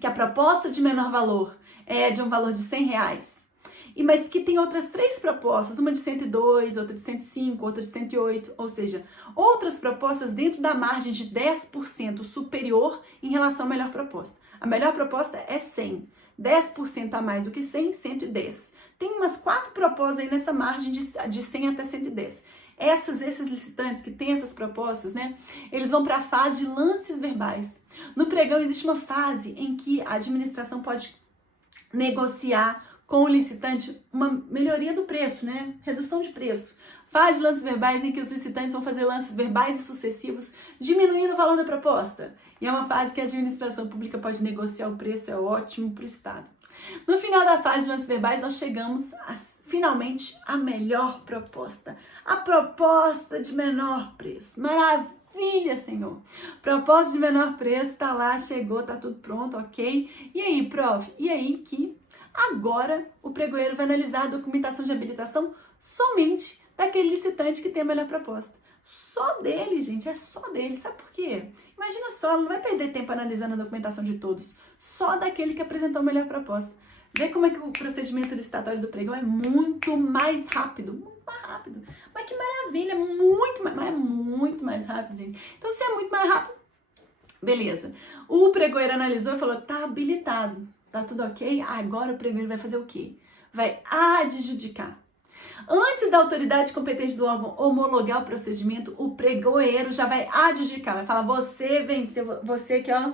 que a proposta de menor valor é de um valor de R$100, mas que tem outras 3 propostas, uma de 102, outra de 105, outra de 108, ou seja, outras propostas dentro da margem de 10% superior em relação à melhor proposta. A melhor proposta é 100, 10% a mais do que 100, 110. Tem umas 4 propostas aí nessa margem de 100 até 110. Esses licitantes que têm essas propostas, né, eles vão para a fase de lances verbais. No pregão existe uma fase em que a administração pode negociar com o licitante uma melhoria do preço, né, redução de preço. Fase de lances verbais em que os licitantes vão fazer lances verbais e sucessivos, diminuindo o valor da proposta. E é uma fase que a administração pública pode negociar o preço, é ótimo para o Estado. No final da fase de lances verbais, nós chegamos finalmente à melhor proposta. A proposta de menor preço. Maravilha, Senhor! Proposta de menor preço, tá lá, chegou, tá tudo pronto, ok? E aí, prof? E aí que agora o pregoeiro vai analisar a documentação de habilitação somente daquele licitante que tem a melhor proposta. Só dele, gente, é só dele. Sabe por quê? Imagina só, ela não vai perder tempo analisando a documentação de todos, só daquele que apresentou a melhor proposta. Vê como é que o procedimento licitatório do pregão é muito mais rápido, muito mais rápido. Mas que maravilha, muito mais rápido, gente. Então, se é muito mais rápido, beleza. O pregoeiro analisou e falou, tá habilitado, tá tudo ok? Agora o pregoeiro vai fazer o quê? Vai adjudicar. Antes da autoridade competente do órgão homologar o procedimento, o pregoeiro já vai adjudicar, vai falar, você venceu, você aqui, ó,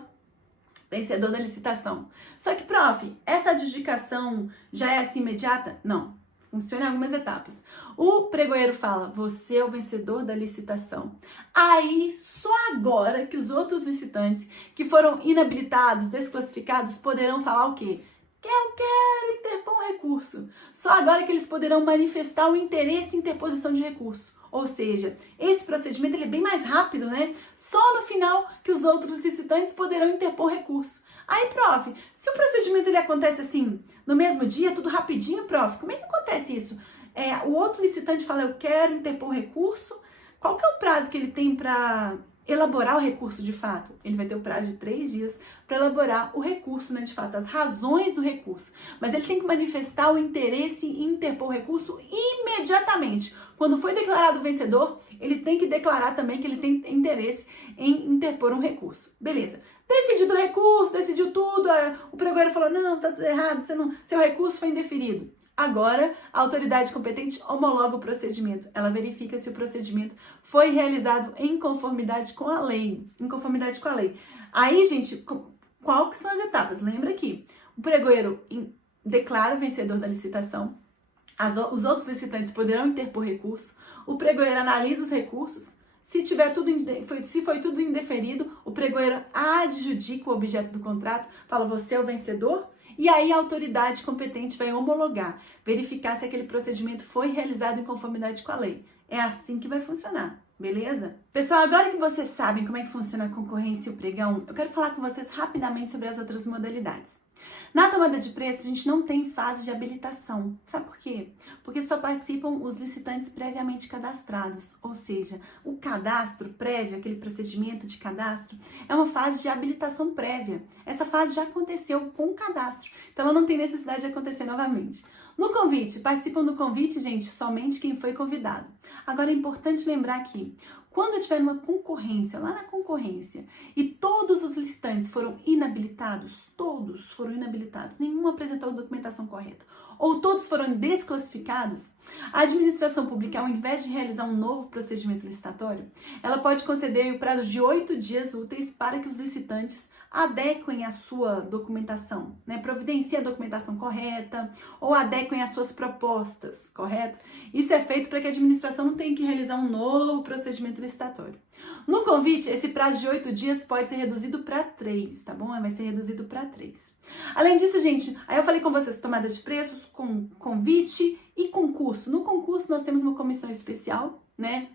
vencedor da licitação. Só que, prof, essa adjudicação já é assim imediata? Não. Funciona em algumas etapas. O pregoeiro fala, você é o vencedor da licitação. Aí, só agora que os outros licitantes que foram inabilitados, desclassificados, poderão falar o quê? Que eu quero interpor um recurso. Só agora que eles poderão manifestar o interesse em interposição de recurso. Ou seja, esse procedimento ele é bem mais rápido, né? Só no final que os outros licitantes poderão interpor recurso. Aí, prof, se o procedimento ele acontece assim, no mesmo dia, tudo rapidinho, prof, como é que acontece isso? O outro licitante fala, eu quero interpor um recurso, qual que é o prazo que ele tem para elaborar o recurso de fato? Ele vai ter o prazo de 3 dias para elaborar o recurso, né, de fato, as razões do recurso. Mas ele tem que manifestar o interesse em interpor o recurso imediatamente. Quando foi declarado vencedor, ele tem que declarar também que ele tem interesse em interpor um recurso. Beleza. Decidido o recurso, decidiu tudo, o pregoeiro falou, não, tá tudo errado, seu recurso foi indeferido. Agora, a autoridade competente homologa o procedimento. Ela verifica se o procedimento foi realizado em conformidade com a lei. Aí, gente, qual que são as etapas? Lembra que o pregoeiro declara o vencedor da licitação, os outros licitantes poderão interpor recurso, o pregoeiro analisa os recursos, se foi tudo indeferido, o pregoeiro adjudica o objeto do contrato, fala você é o vencedor, e aí a autoridade competente vai homologar, verificar se aquele procedimento foi realizado em conformidade com a lei. É assim que vai funcionar, beleza? Pessoal, agora que vocês sabem como é que funciona a concorrência e o pregão, eu quero falar com vocês rapidamente sobre as outras modalidades. Na tomada de preço, a gente não tem fase de habilitação. Sabe por quê? Porque só participam os licitantes previamente cadastrados. Ou seja, o cadastro prévio, aquele procedimento de cadastro, é uma fase de habilitação prévia. Essa fase já aconteceu com o cadastro, então ela não tem necessidade de acontecer novamente. No convite, participam do convite, gente, somente quem foi convidado. Agora é importante lembrar que quando tiver uma concorrência, lá na concorrência, e todos os licitantes foram inabilitados, nenhum apresentou a documentação correta, ou todos foram desclassificados, a administração pública, ao invés de realizar um novo procedimento licitatório, ela pode conceder o prazo de 8 dias úteis para que os licitantes adequem a sua documentação, né? Providenciem a documentação correta ou adequem as suas propostas, correto? Isso é feito para que a administração não tenha que realizar um novo procedimento licitatório. No convite, esse prazo de 8 dias pode ser reduzido para 3, tá bom? Vai ser reduzido para 3. Além disso, gente, aí eu falei com vocês tomada de preços, com convite e concurso. No concurso, nós temos uma comissão especial, né?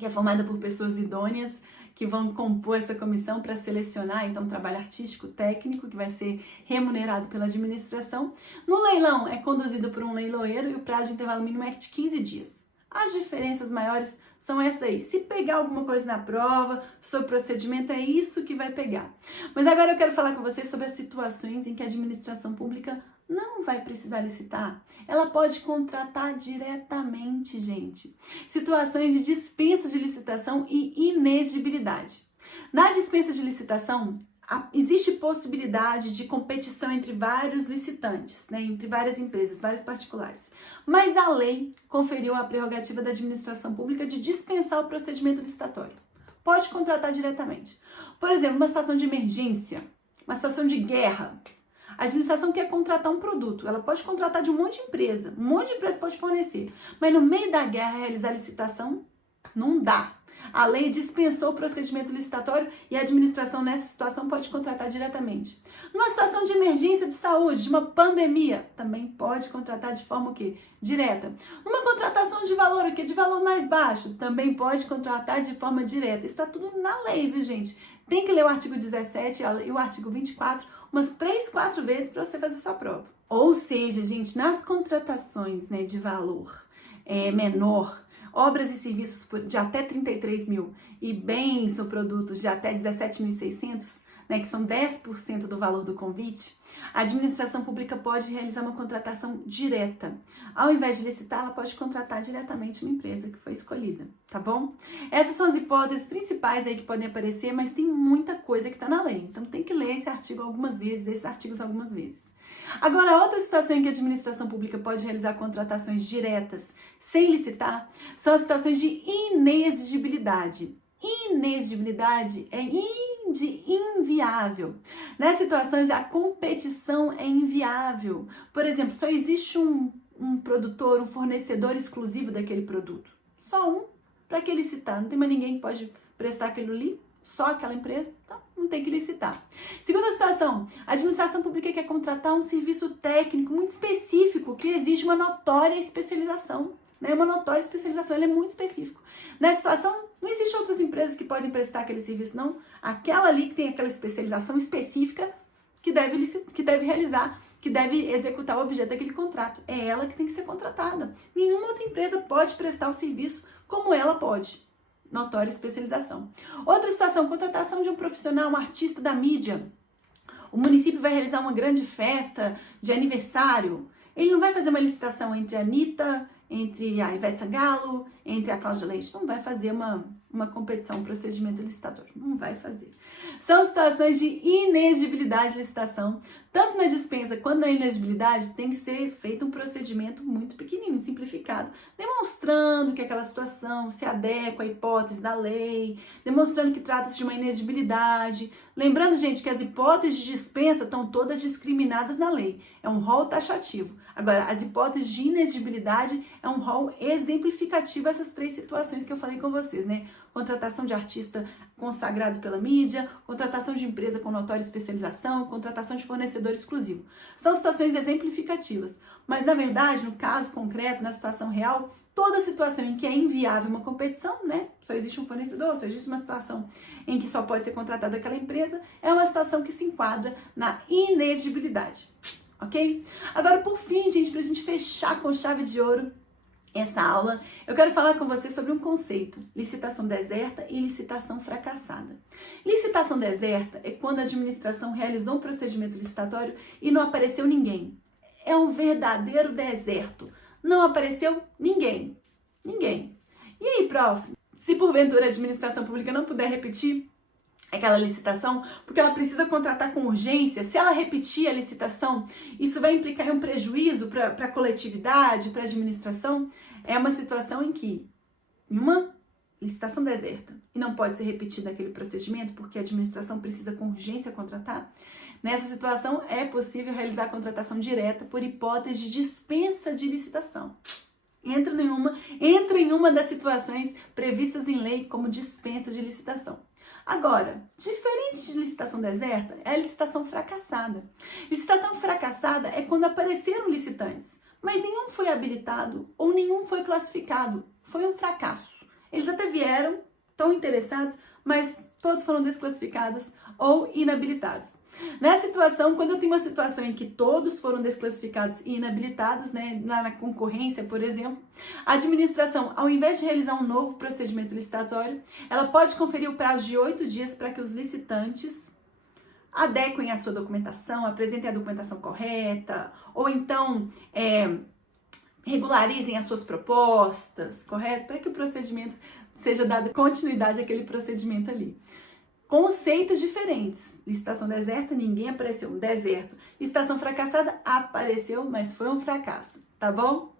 Que é formada por pessoas idôneas, que vão compor essa comissão para selecionar, então, trabalho artístico, técnico, que vai ser remunerado pela administração. No leilão, é conduzido por um leiloeiro e o prazo de intervalo mínimo é de 15 dias. As diferenças maiores são essas aí. Se pegar alguma coisa na prova, sobre procedimento, é isso que vai pegar. Mas agora eu quero falar com vocês sobre as situações em que a administração pública não vai precisar licitar. Ela pode contratar diretamente, gente. Situações de dispensa de licitação e inexigibilidade. Na dispensa de licitação, existe possibilidade de competição entre vários licitantes, né, entre várias empresas, vários particulares. Mas a lei conferiu a prerrogativa da administração pública de dispensar o procedimento licitatório. Pode contratar diretamente. Por exemplo, uma situação de emergência, uma situação de guerra. A administração quer contratar um produto, ela pode contratar de um monte de empresa pode fornecer, mas no meio da guerra realizar licitação, não dá. A lei dispensou o procedimento licitatório e a administração nessa situação pode contratar diretamente. Numa situação de emergência de saúde, de uma pandemia, também pode contratar de forma o quê? Direta. Numa contratação de valor, o quê? De valor mais baixo, também pode contratar de forma direta. Isso está tudo na lei, viu, gente? Tem que ler o artigo 17 e o artigo 24 umas 3, 4 vezes para você fazer sua prova. Ou seja, gente, nas contratações, né, de valor menor, obras e serviços de até 33 mil e bens ou produtos de até 17.600, né, que são 10% do valor do convite, a administração pública pode realizar uma contratação direta. Ao invés de licitar, ela pode contratar diretamente uma empresa que foi escolhida, tá bom? Essas são as hipóteses principais aí que podem aparecer, mas tem muita coisa que está na lei. Então tem que ler esse artigo algumas vezes, esses artigos algumas vezes. Agora, outra situação em que a administração pública pode realizar contratações diretas sem licitar são as situações de inexigibilidade. Inexigibilidade é inviável. Nessas situações, a competição é inviável. Por exemplo, só existe um um produtor, um fornecedor exclusivo daquele produto. Só um, para que licitar? Não tem mais ninguém que pode prestar aquilo ali? Só aquela empresa? Então, não tem que licitar. Segunda situação, a administração pública quer contratar um serviço técnico muito específico que exige uma notória especialização. Uma notória especialização, ele é muito específico. Nessa situação, não existem outras empresas que podem prestar aquele serviço, não. Aquela ali que tem aquela especialização específica que deve realizar, que deve executar o objeto daquele contrato. É ela que tem que ser contratada. Nenhuma outra empresa pode prestar o serviço como ela pode. Notória especialização. Outra situação, contratação de um profissional, um artista da mídia. O município vai realizar uma grande festa de aniversário. Ele não vai fazer uma licitação entre a Anitta, entre a Ivete Sangalo, entre a Cláudia Leite. Não vai fazer uma competição, um procedimento licitatório. Não vai fazer. São situações de inexigibilidade de licitação. Tanto na dispensa quanto na inexigibilidade, tem que ser feito um procedimento muito pequenininho, simplificado, demonstrando que aquela situação se adequa à hipótese da lei, demonstrando que trata-se de uma inexigibilidade. Lembrando, gente, que as hipóteses de dispensa estão todas discriminadas na lei. É um rol taxativo. Agora, as hipóteses de inexigibilidade é um rol exemplificativo essas três situações que eu falei com vocês, né? Contratação de artista consagrado pela mídia, contratação de empresa com notória especialização, contratação de fornecedor exclusivo. São situações exemplificativas, mas na verdade, no caso concreto, na situação real, toda situação em que é inviável uma competição, né? Só existe um fornecedor, só existe uma situação em que só pode ser contratada aquela empresa, é uma situação que se enquadra na inexigibilidade, ok? Agora, por fim, gente, pra gente fechar com chave de ouro essa aula, eu quero falar com você sobre um conceito, licitação deserta e licitação fracassada. Licitação deserta é quando a administração realizou um procedimento licitatório e não apareceu ninguém. É um verdadeiro deserto. Não apareceu ninguém. Ninguém. E aí, prof? Se porventura a administração pública não puder repetir aquela licitação, porque ela precisa contratar com urgência, se ela repetir a licitação, isso vai implicar em um prejuízo para a coletividade, para a administração? É uma situação em que, em uma licitação deserta, e não pode ser repetido aquele procedimento, porque a administração precisa com urgência contratar, nessa situação é possível realizar a contratação direta por hipótese de dispensa de licitação. Entra em uma das situações previstas em lei como dispensa de licitação. Agora, diferente de licitação deserta, é a licitação fracassada. Licitação fracassada é quando apareceram licitantes, mas nenhum foi habilitado ou nenhum foi classificado. Foi um fracasso. Eles até vieram, estão interessados, mas todos foram desclassificados ou inabilitados. Nessa situação, quando eu tenho uma situação em que todos foram desclassificados e inabilitados, né, na concorrência, por exemplo, a administração, ao invés de realizar um novo procedimento licitatório, ela pode conferir o prazo de 8 dias para que os licitantes adequem a sua documentação, apresentem a documentação correta, ou então regularizem as suas propostas, correto? Para que o procedimento seja dada continuidade àquele procedimento ali. Conceitos diferentes. Licitação deserta, ninguém apareceu, um deserto. Licitação fracassada, apareceu, mas foi um fracasso, tá bom?